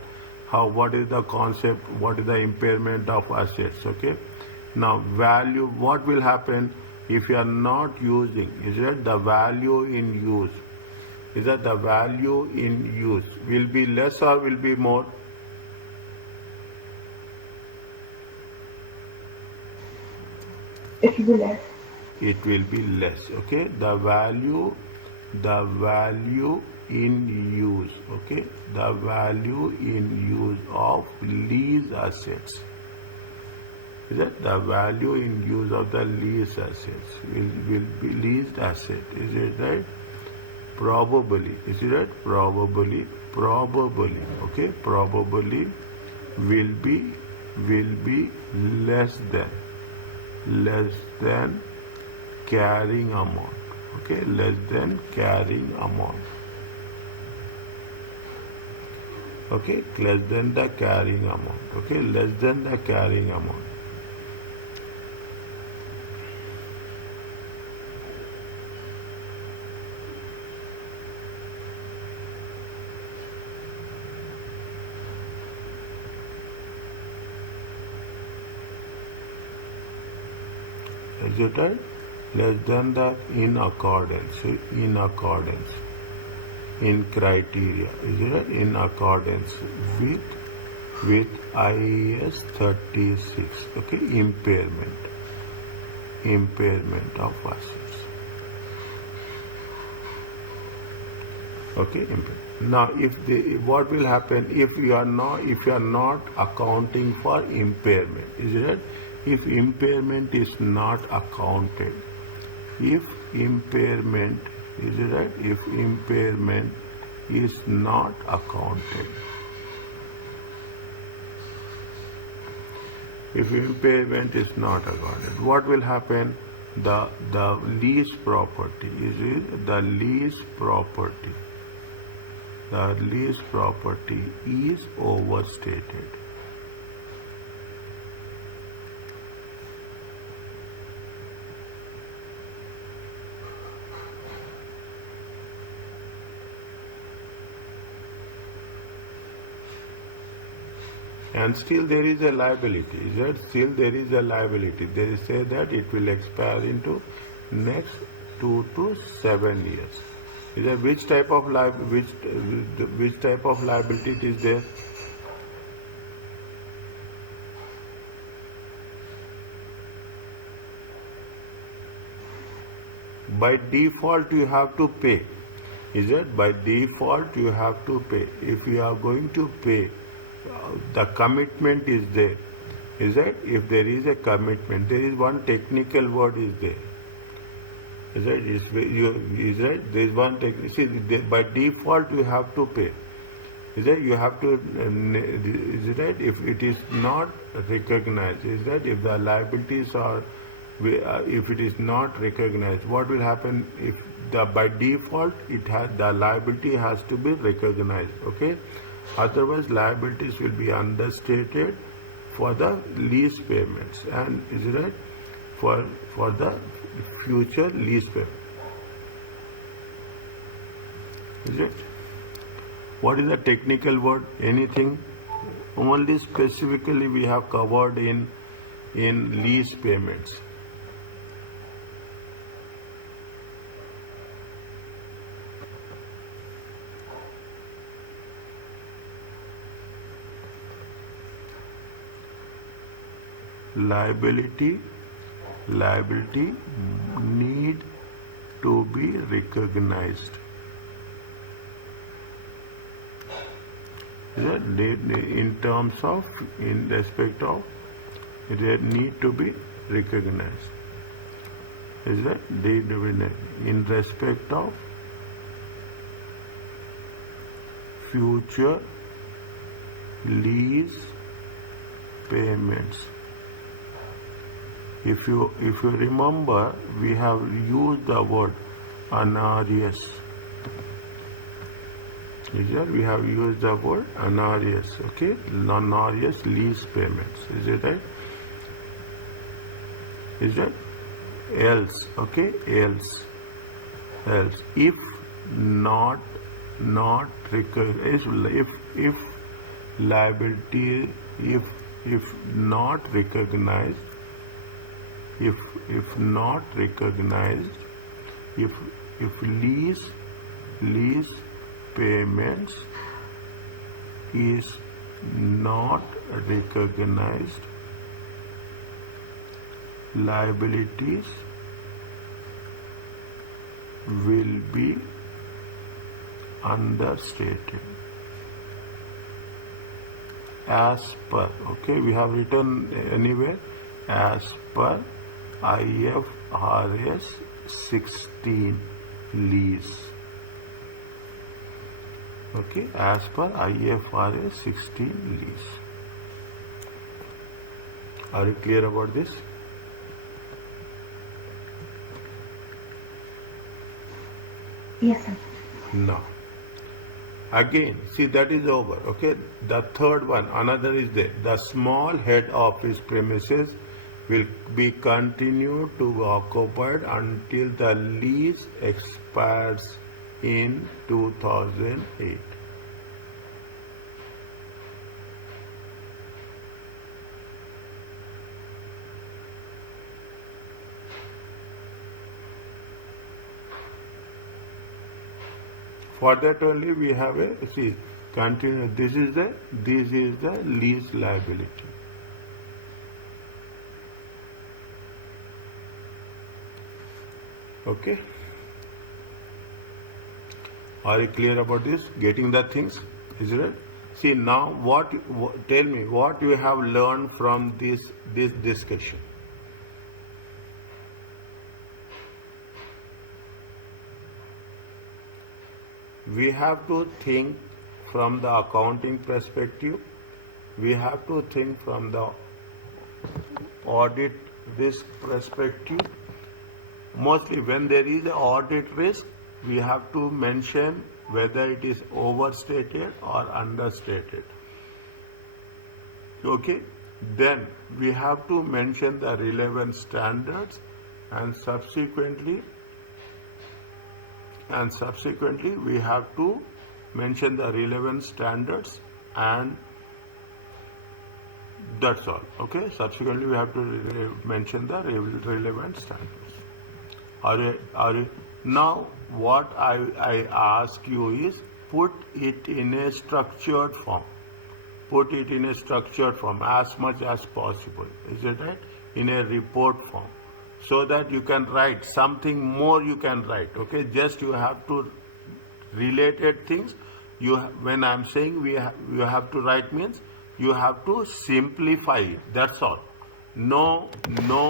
what is the concept, what is the impairment of assets. Okay. Now value. What will happen if you are not using? Is that the value in use? Is that the value in use will be less or will be more? It will be less. It will be less. Okay, the value in use. Okay, the value in use of lease assets. Is that the value in use of the lease assets will be leased asset? Is it right? Probably. Is it right? Probably. Okay, probably will be less than carrying amount. Okay, less than carrying amount. Okay, less than the carrying amount. Okay, less than the carrying amount. Is it right? Less than the in accordance, in criteria. Is it right? In accordance with IAS 36. Okay, impairment of assets. Okay, impairment. Now, what will happen if you are not accounting for impairment? Is it right? If impairment is not accounted, if impairment is not accounted, what will happen? The lease property is overstated. And still there is a liability. Is that still there is a liability? They say that it will expire into next 2 to 7 years. Is that which type of liability it is there? By default you have to pay. Is that by default you have to pay? If you are going to pay, the commitment is there. Is that if there is a commitment, there is one technical word is there. Is that there is one technical. See, by default you have to pay. Is that you have to? Is it right? If it is not recognized, is that if the liabilities are, if it is not recognized, what will happen? If by default the liability has to be recognized. Okay. Otherwise, liabilities will be understated for the lease payments, and is it right? For the future lease payment. Is it? What is the technical word? Anything? Only specifically we have covered in lease payments. liability need to be recognized. In terms of, in respect of, they need to be recognized. Is that in respect of future lease payments. If you remember, we have used the word anarius. We have used the word anarius, okay? Non-arius lease payments. Is it right? Is that else? Okay, else. If not recognized, if liability, if not recognized, if not recognized, if lease payments is not recognized, liabilities will be understated. As per, okay, we have written anywhere, as per IFRS 16 lease. Okay, as per IFRS 16 lease. Are you clear about this? Yes, sir. Now, again, see, that is over. Okay, the third one, another is there. The small head office premises will be continued to be occupied until the lease expires in 2008. For that only we have a, see, continue. This is the lease liability. Okay. Are you clear about this? Getting the things? Is it right? See, now tell me what you have learned from this discussion. We have to think from the accounting perspective. We have to think from the audit risk perspective. Mostly when there is an audit risk, we have to mention whether it is overstated or understated. Okay? Then we have to mention the relevant standards, and subsequently we have to mention the relevant standards, and that's all. Okay, subsequently we have to mention the relevant standards. Are you now what I ask you is, put it in a structured form. Put it in a structured form as much as possible. Is it right? In a report form, so that you can write something more. You can write. Okay, just you have to related things. When I'm saying you have to write, means you have to simplify it. That's all. No,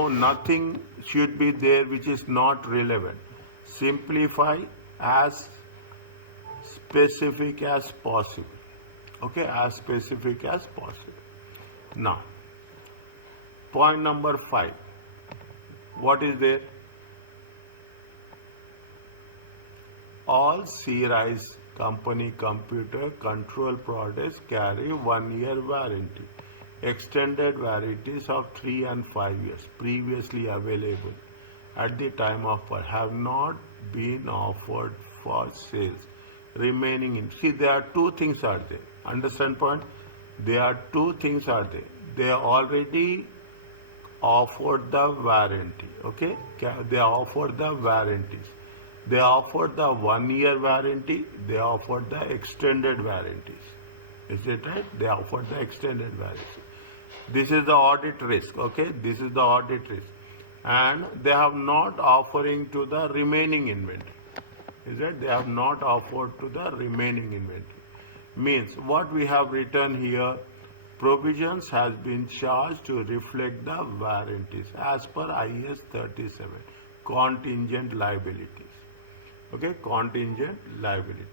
nothing should be there which is not relevant. Simplify as specific as possible. Okay, as specific as possible. Now, point number 5. What is there? All C-Rise company computer control products carry 1-year warranty. Extended warranties of 3 and 5 years previously available at the time of have not been offered for sales. Remaining in, see, there are two things are there. Understand point? There are two things are there. They are already offered the warranty. Okay, they offered the warranties. They offered the 1-year warranty. They offered the extended warranties. Is it right? They offered the extended warranty. This is the audit risk, okay? This is the audit risk. And they have not offering to the remaining inventory. Is it? They have not offered to the remaining inventory. Means what we have written here, provisions has been charged to reflect the warranties as per IS 37, contingent liabilities. Okay, contingent liabilities.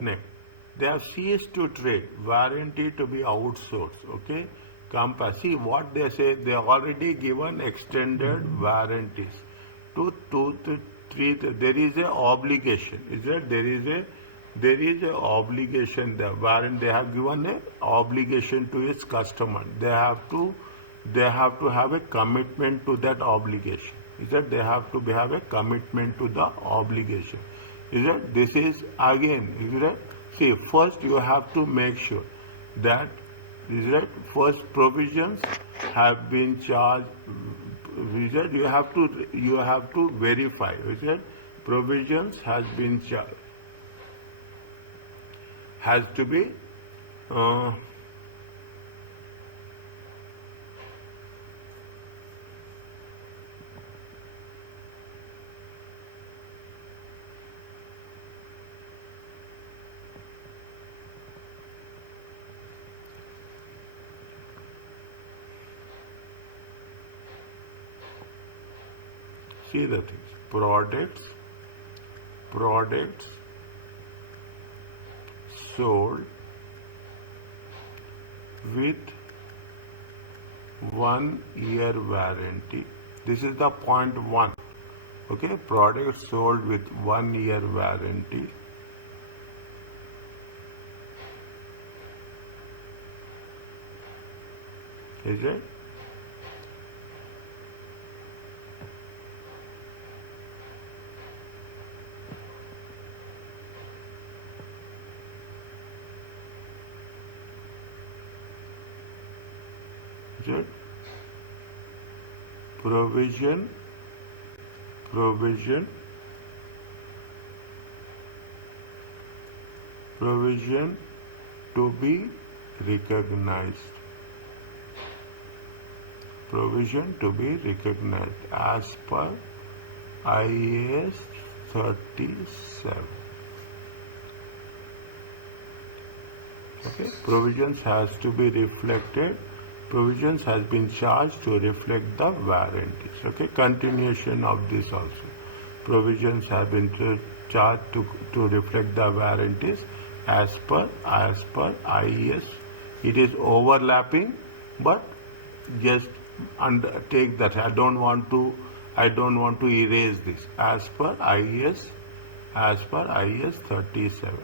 Next, they have ceased to trade, warranty to be outsourced. Okay, see what they say. They already given extended warranties to 2 to 3. There is a obligation. Is that there is a obligation. The warrant they have given a obligation to its customer. They have to have a commitment to that obligation. Is that they have to have a commitment to the obligation. Is that this is again, is that see, first you have to make sure that, is that first provisions have been charged. Is that you have to verify, is that provisions has been charged, has to be see the things, products sold with 1 year warranty. This is the point 1. Okay, products sold with 1 year warranty. Is it? Is provision to be recognized, provision to be recognized as per IAS 37. Okay, provisions has to be reflected. Provisions has been charged to reflect the warranties. Okay, continuation of this also. Provisions have been charged to reflect the warranties as per IES. It is overlapping, but just take that. I don't want to erase this as per IES 37.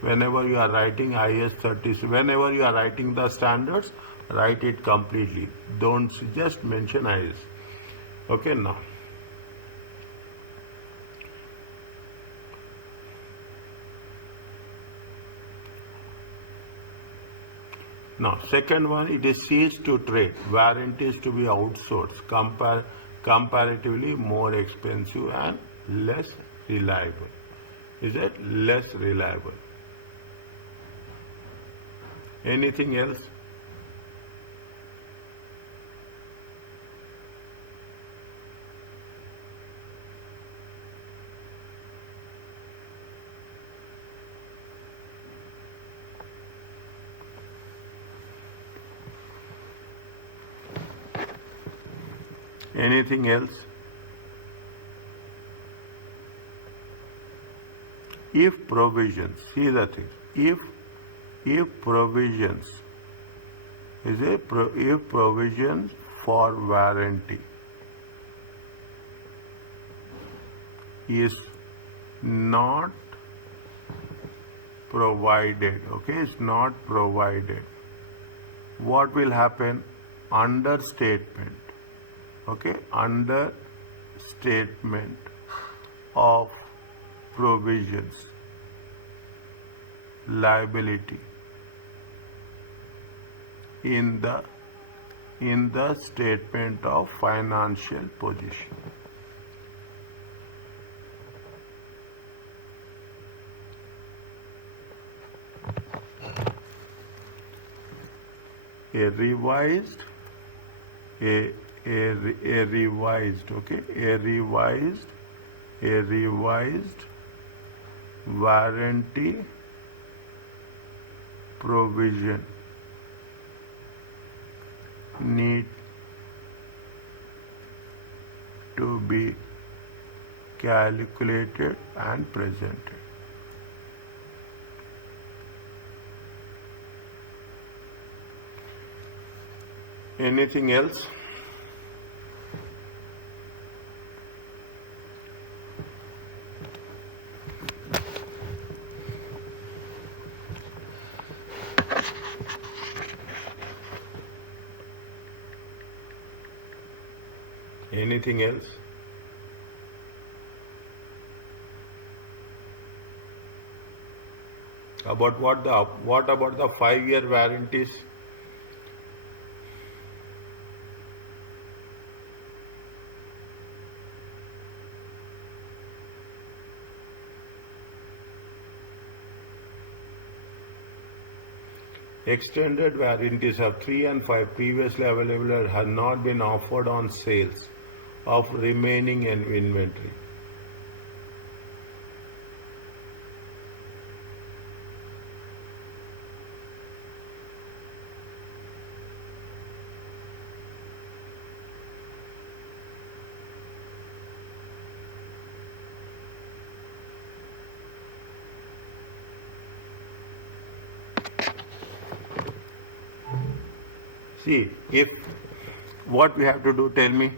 Whenever you are writing IS 37, whenever you are writing the standards, write it completely. Don't just mention IS. Okay, now. Now, second one, it is ceased to trade. Warranties to be outsourced, comparatively more expensive and less reliable. Is it less reliable? Anything else? Anything else? If provisions, see the thing, if provisions if provisions for warranty is not provided, okay, it's not provided, what will happen? Understatement, okay, understatement of provisions, liability in in the statement of financial position. A revised warranty provision need to be calculated and presented. Anything else? Anything else? What about the 5-year warranties? Extended warranties of 3 and 5 previously available have not been offered on sales of remaining inventory. See, if what we have to do, tell me.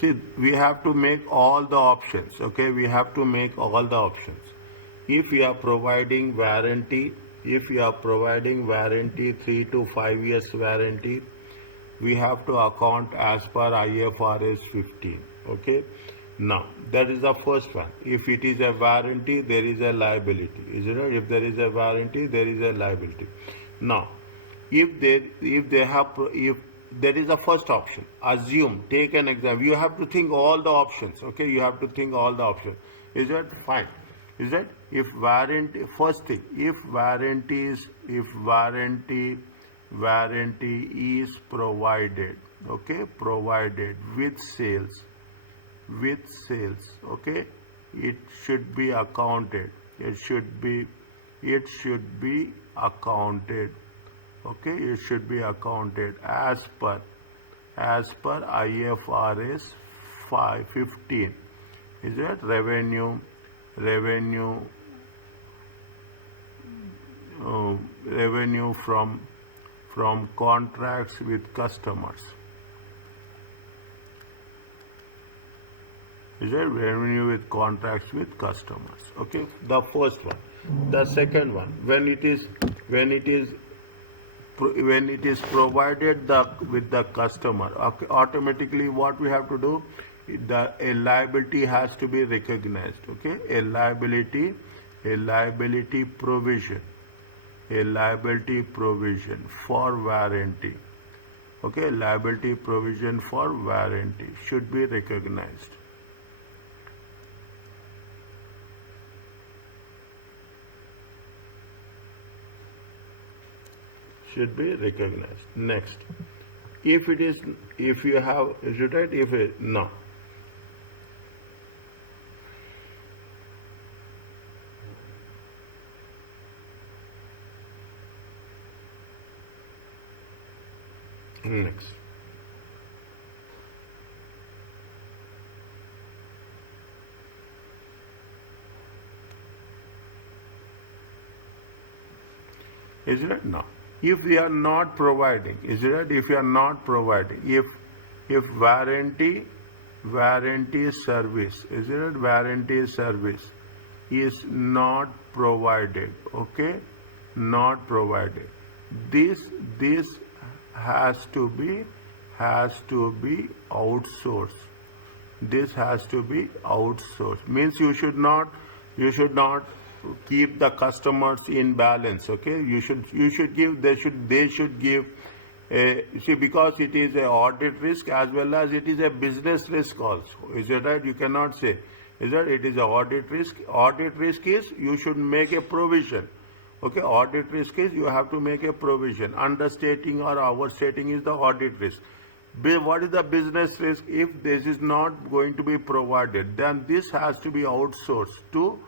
See, we have to make all the options, okay? We have to make all the options. If we are providing warranty, 3 to 5 years warranty, we have to account as per IFRS 15, okay? Now, that is the first one. If it is a warranty, there is a liability. Is it right? If there is a warranty, there is a liability. Now, if there is a first option, assume, take an example. You have to think all the options, okay? You have to think all the options. Is that fine? Is that if warranty, first thing, if warranty is provided, okay, provided with sales, okay, it should be accounted. It should be accounted. Okay, it should be accounted as per IFRS 15. Is that revenue from contracts with customers? Is that revenue with contracts with customers? Okay, the first one. The second one, when it is provided with the customer, okay, automatically what we have to do, a liability has to be recognized, okay? A liability provision for warranty, okay? Liability provision for warranty should be recognized. Should be recognized. Next, if you have, is it right? If it, no. Next. Is it right? No. If we are not providing, is it right? If we are not providing, if warranty service, is it right? Warranty service is not provided, okay? Not provided. this has to be outsourced. This has to be outsourced. Means you should not keep the customers in balance. Okay, you should give, they should give a, see, because it is a audit risk as well as it is a business risk also. Is it right? You cannot say, is that it is a audit risk. Audit risk is you should make a provision. Okay, audit risk is you have to make a provision. Understating or overstating is the audit risk. What is the business risk? If this is not going to be provided, then this has to be outsourced to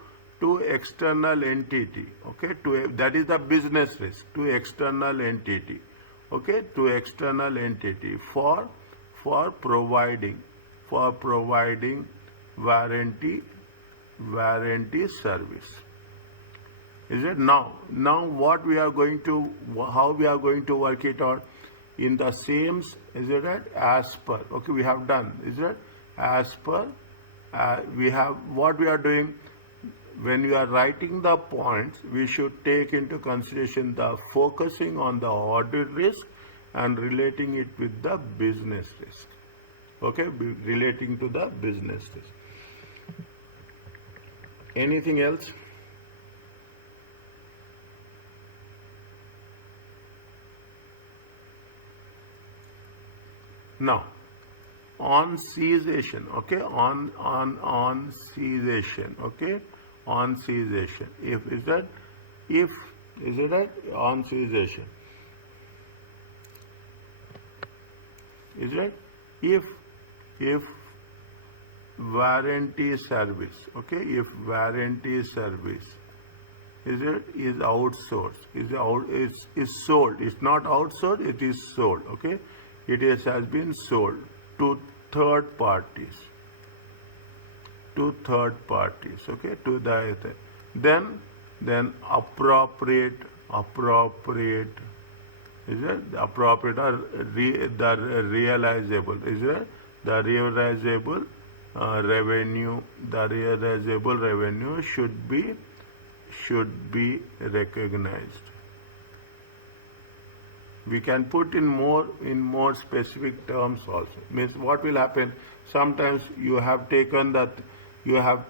external entity. Okay, that is the business risk, to external entity. Okay, to external entity for providing warranty service. Is it? Now what we are going to, how we are going to work it out in the same, is it right? As per, okay, we have done, is it? As per, we have, what we are doing, when we are writing the points, we should take into consideration the focusing on the audit risk and relating it with the business risk. Okay, relating to the business risk. Anything else? Now, on cessation, okay, on cessation, okay, on cessation. If is that, if is it right? On cessation, is it? If warranty service, okay, if warranty service is outsourced, is sold. It's not outsourced, it is sold. Okay, it has been sold to third parties. To third parties. Okay, to the then appropriate is it the appropriate or the realizable, is it the realizable revenue, the realizable revenue should be recognized. We can put in more specific terms also. Means what will happen, sometimes you have taken that, you have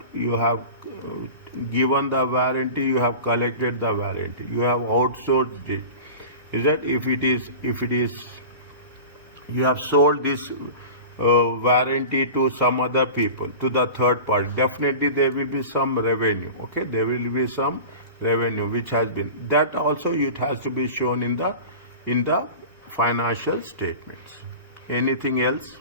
given the warranty, you have collected the warranty, you have outsourced it. Is that if it is you have sold this warranty to some other people, to the third party, definitely there will be some revenue. Okay, there will be some revenue which has been, that also it has to be shown in the financial statements. Anything else?